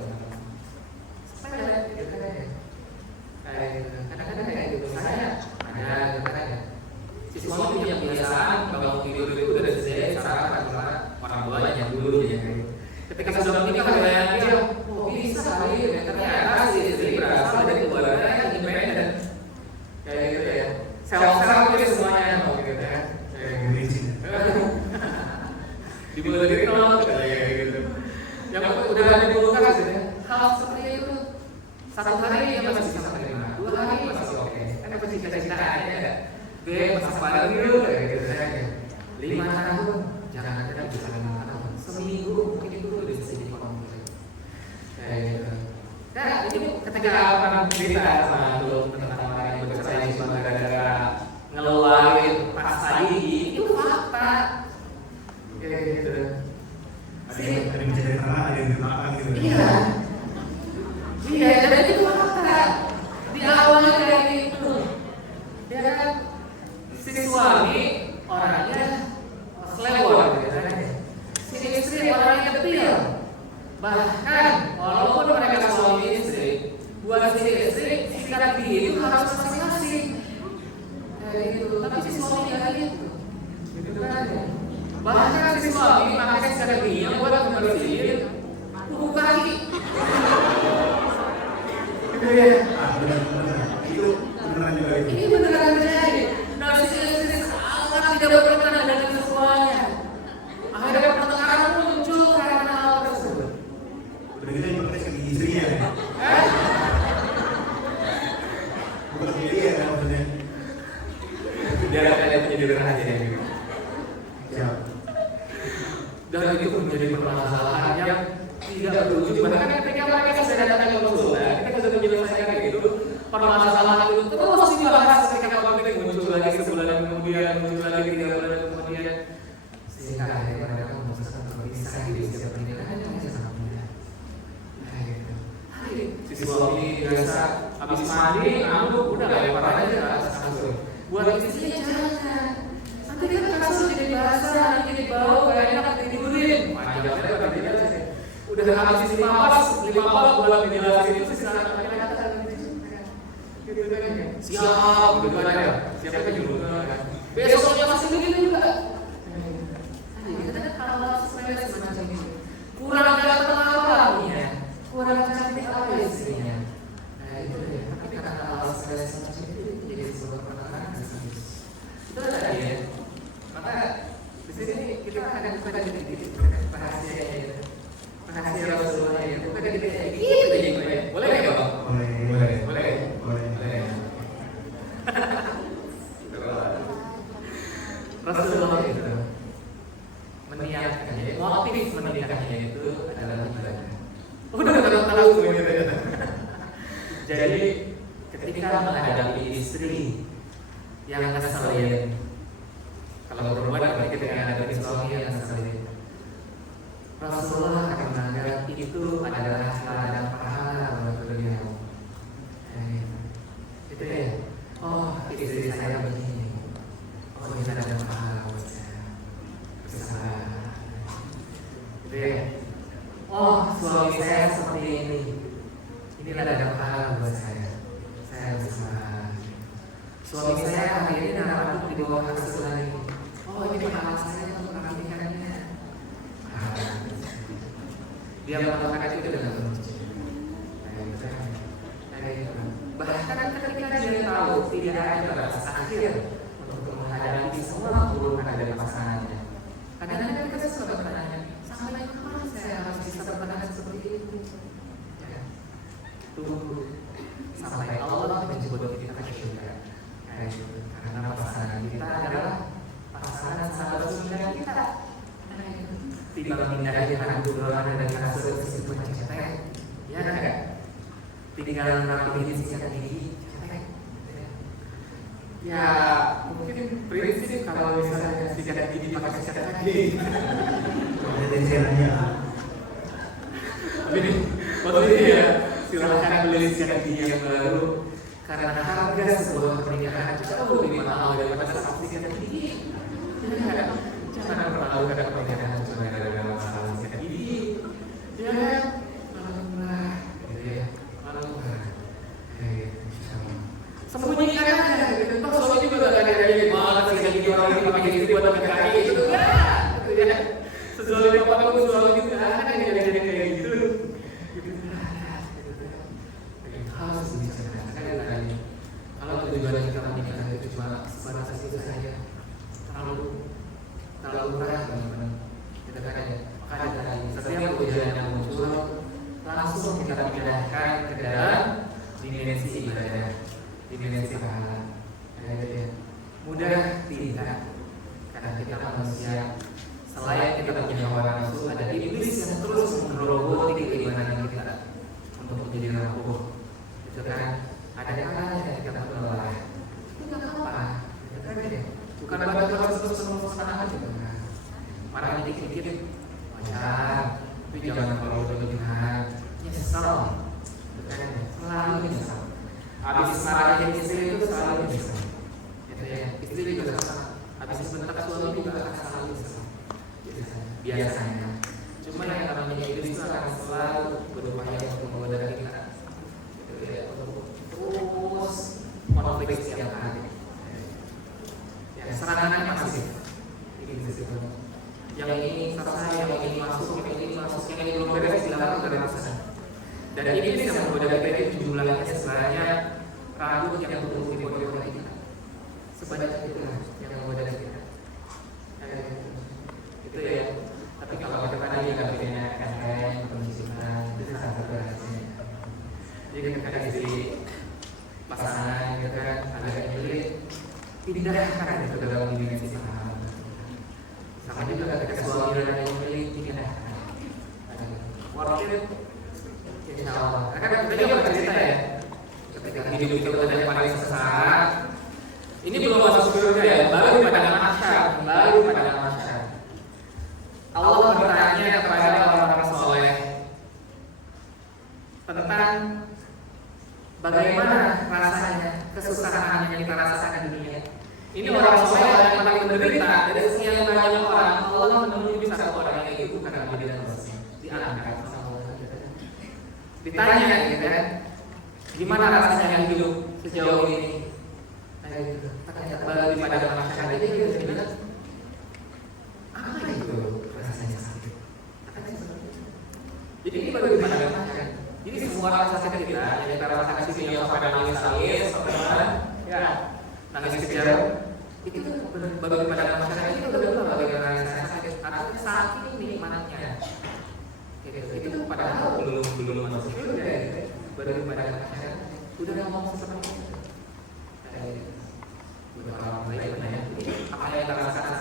Kadang-kadang kayak gitu, misalnya ada kadang-kadang si suami punya kebiasaan bangun tidur itu udah selesai sarapan sama orang tuanya dulu ya. Ketika sudah menikah kayak dia, oh bisa kali ya, ternyata si istri berasal dari keluarga yang independen, kayak gitu ya. Self-self itu semuanya mau gitu ya. Dibuat diri nol kayak gitu. Yang udah ada di kulkas gitu ya. Hal seperti itu satu hari dia masih bisa menerima, 2 hari masih oke. Kan apa sih cita-citaannya ada? Dia masak bareng dulu kayak gitu ya. 5 tahun jangan ada bisa 5 tahun. Seminggu mungkin itu udah bisa jadi konflik. Kayak gitu. Nah ini ketika orang cerita sama lu tentang orang yang bercerai cuma gara-gara ngeluarin pasta gigi, itu fakta. Kayak gitu. Ada yang mencari tanah, ada yang dimakan gitu. Iya. Iya, dan itu fakta. Di awalnya kayak gitu. Ya kan, si suami orangnya selewat gitu kan. Si istri orangnya detil. Bahkan walaupun mereka suami istri, buat si istri sikat gigi itu harus masing-masing. Kayak gitu. Tapi si suami nggak gitu. Gitu kan ya. Bahkan si suami pakai sikat gigi yang buat membersihin kuku kaki. Benar-benar itu beneran juga itu. Ini beneran terjadi. Narsis sangat tidak berkenan dengan semuanya. Akhirnya pertengkaran muncul karena hal tersebut. Udah gitu yang pakai segigi istrinya ya. Bukan sendiri ya kan maksudnya. Biar kalian menjadi rahasia gitu. Siap. Dan itu menjadi permasalahan yang tidak berujung. Bahkan ketika mereka sudah datang ke konsulat, kita sudah menyelesaikan itu, permasalahan itu terus dibahas ketika konflik muncul lagi sebulan kemudian, muncul lagi 3 bulan kemudian. Sehingga akhirnya mereka memutuskan untuk berpisah di usia pernikahan yang masih sangat muda. Nah gitu. Si suami biasa habis mandi, ngantuk, udah lempar aja ke atas kasur. Buat istrinya jangan. Nanti kan kasur jadi basah, nanti jadi bau, gak enak tidurin. Panjangnya pada tidak sih. Udah habis 5 pas buat menjelasin itu sekarang kata-kata gitu kan ya. Siap gitu kan ya. Siapa yang nyuruh kan. Besoknya masih begitu juga. bukan dikit-dikit rahasia Rasulullah itu bukan dikit-dikit gitu aja gue. Boleh nggak Bang? Boleh. Rasulullah itu meniatkannya, motif menikahnya itu adalah ibadah. Udah tahu gue gitu. Jadi ketika menghadapi istri yang ngeselin, kalau perempuan berarti ketika menghadapi suami yang ngeselin, Rasulullah akan menganggap itu adalah ladang pahala buat beliau. Itu ya. Oh, istri saya begini. Oh, ini ladang pahala buat saya. Bersabar. Itu ya. Oh, suami saya seperti ini. Ini ladang pahala buat saya. Saya bersabar. Suami saya hari ini naruh di bawah asuhan ini. Oh, ini pahala saya untuk merapikannya. Dia melakukan itu dengan penuh. Bahkan ketika dia tahu tidak ada batas akhir untuk menghadapi semua keburukan dari pasangannya, kadang-kadang kita suka bertanya, sampai kapan saya harus bisa bertahan seperti itu? Ya. Tunggu sampai Allah menjemput kita ke surga. Karena pasangan kita adalah pasangan sahabat surga kita. Tidak menghindari dorongan dari kasur tersebut cetek, ya enggak? Tinggal rapihin sikat gigi, cetek. Ya mungkin prinsip kalau misalnya sikat gigi pakai sikat gigi. Jadi saya nanya. Tapi waktu itu ya silakan beli sikat gigi yang baru karena harga sebuah pernikahan jauh lebih mahal daripada satu sikat gigi. Jangan pernah lakukan pernikahan cuma gara-gara masalah sikat gigi. Ya, alhamdulillah. Gitu ya, alhamdulillah. Sembunyikan aja. Toh suami juga gak ada malah sikat gigi orang ini pakai istri buat pakai kaki gitu kan? Gitu ya. Sesuai apapun suami kita kan yang jadi kayak gitu. Gitu lah. Harus dibicarakan sekali lagi. Kalau tujuan kita menikah itu cuma sebatas itu saja, terlalu berat teman-teman. Kita katakan ada tadi setiap ujian yang muncul langsung kita pindahkan ke dalam dimensi ibadah, dimensi pahala. Mudah tidak, karena kita manusia. Selain kita punya hawa nafsu, ada iblis yang terus menggerogoti keimanan kita untuk menjadi rapuh. Itu kan ada kalanya kita menolak. Itu nggak apa-apa. Bukan batu-batu terus meneruskan gitu. Marah dikit-dikit wajar, tapi jangan kalau berlebihan. Nyesel, selalu nyesel. Habis marahin istri itu selalu nyesel. Gitu ya, istri juga sama. Habis bentak suami juga akan selalu nyesel. Biasanya. Cuma yang namanya iblis itu akan selalu berupaya untuk menggoda kita. Gitu ya, untuk terus konflik setiap hari. Serangannya masif. Yang ini selesai, yang ini masuk, yang ini belum beres dilakukan dari sana. Dan ini yang menggoda kita itu jumlahnya sebenarnya rambut yang tumbuh di bawah kita. Sebanyak itulah yang menggoda kita. Itu ya. Tapi kalau kita tadi nggak punya kanteng, penyusunan, itu sangat berhasil. Jadi ketika istri pasangan gitu kan agak nyulik, pindahkan itu dalam dimensi pahala. Sama juga ketika suami dan yang milik pindahkan. Worth it, insya Allah. Karena kita juga pernah cerita ya, ketika hidup kita ada paling sengsara. Ini belum masuk surga ya, baru pada masyarakat, Allah bertanya kepada orang-orang soleh tentang bagaimana rasanya kesusahan yang kita rasakan di dunia. Ini orang soleh yang paling menderita dari sekian banyak orang. Allah menunjuk satu orang yang itu bukan Nabi dan Rasul, diangkat sama Allah. Ditanya gitu kan, gimana rasanya hidup sejauh ini? Bagi pada masyarakat itu dia bilang, apa itu rasanya sakit? Jadi ini baru pada masyarakat. Jadi semua rasa sakit kita yang kita rasakan di sini yang sampai nangis, ya nangis kejar, itu bagi pada masyarakat itu udah bagaimana rasanya sakit. artinya saking nikmatnya. Itu padahal belum masuk surga gitu. Baru pada akhirnya udah ngomong seperti itu. Beberapa orang lain bertanya, apa yang kita rasakan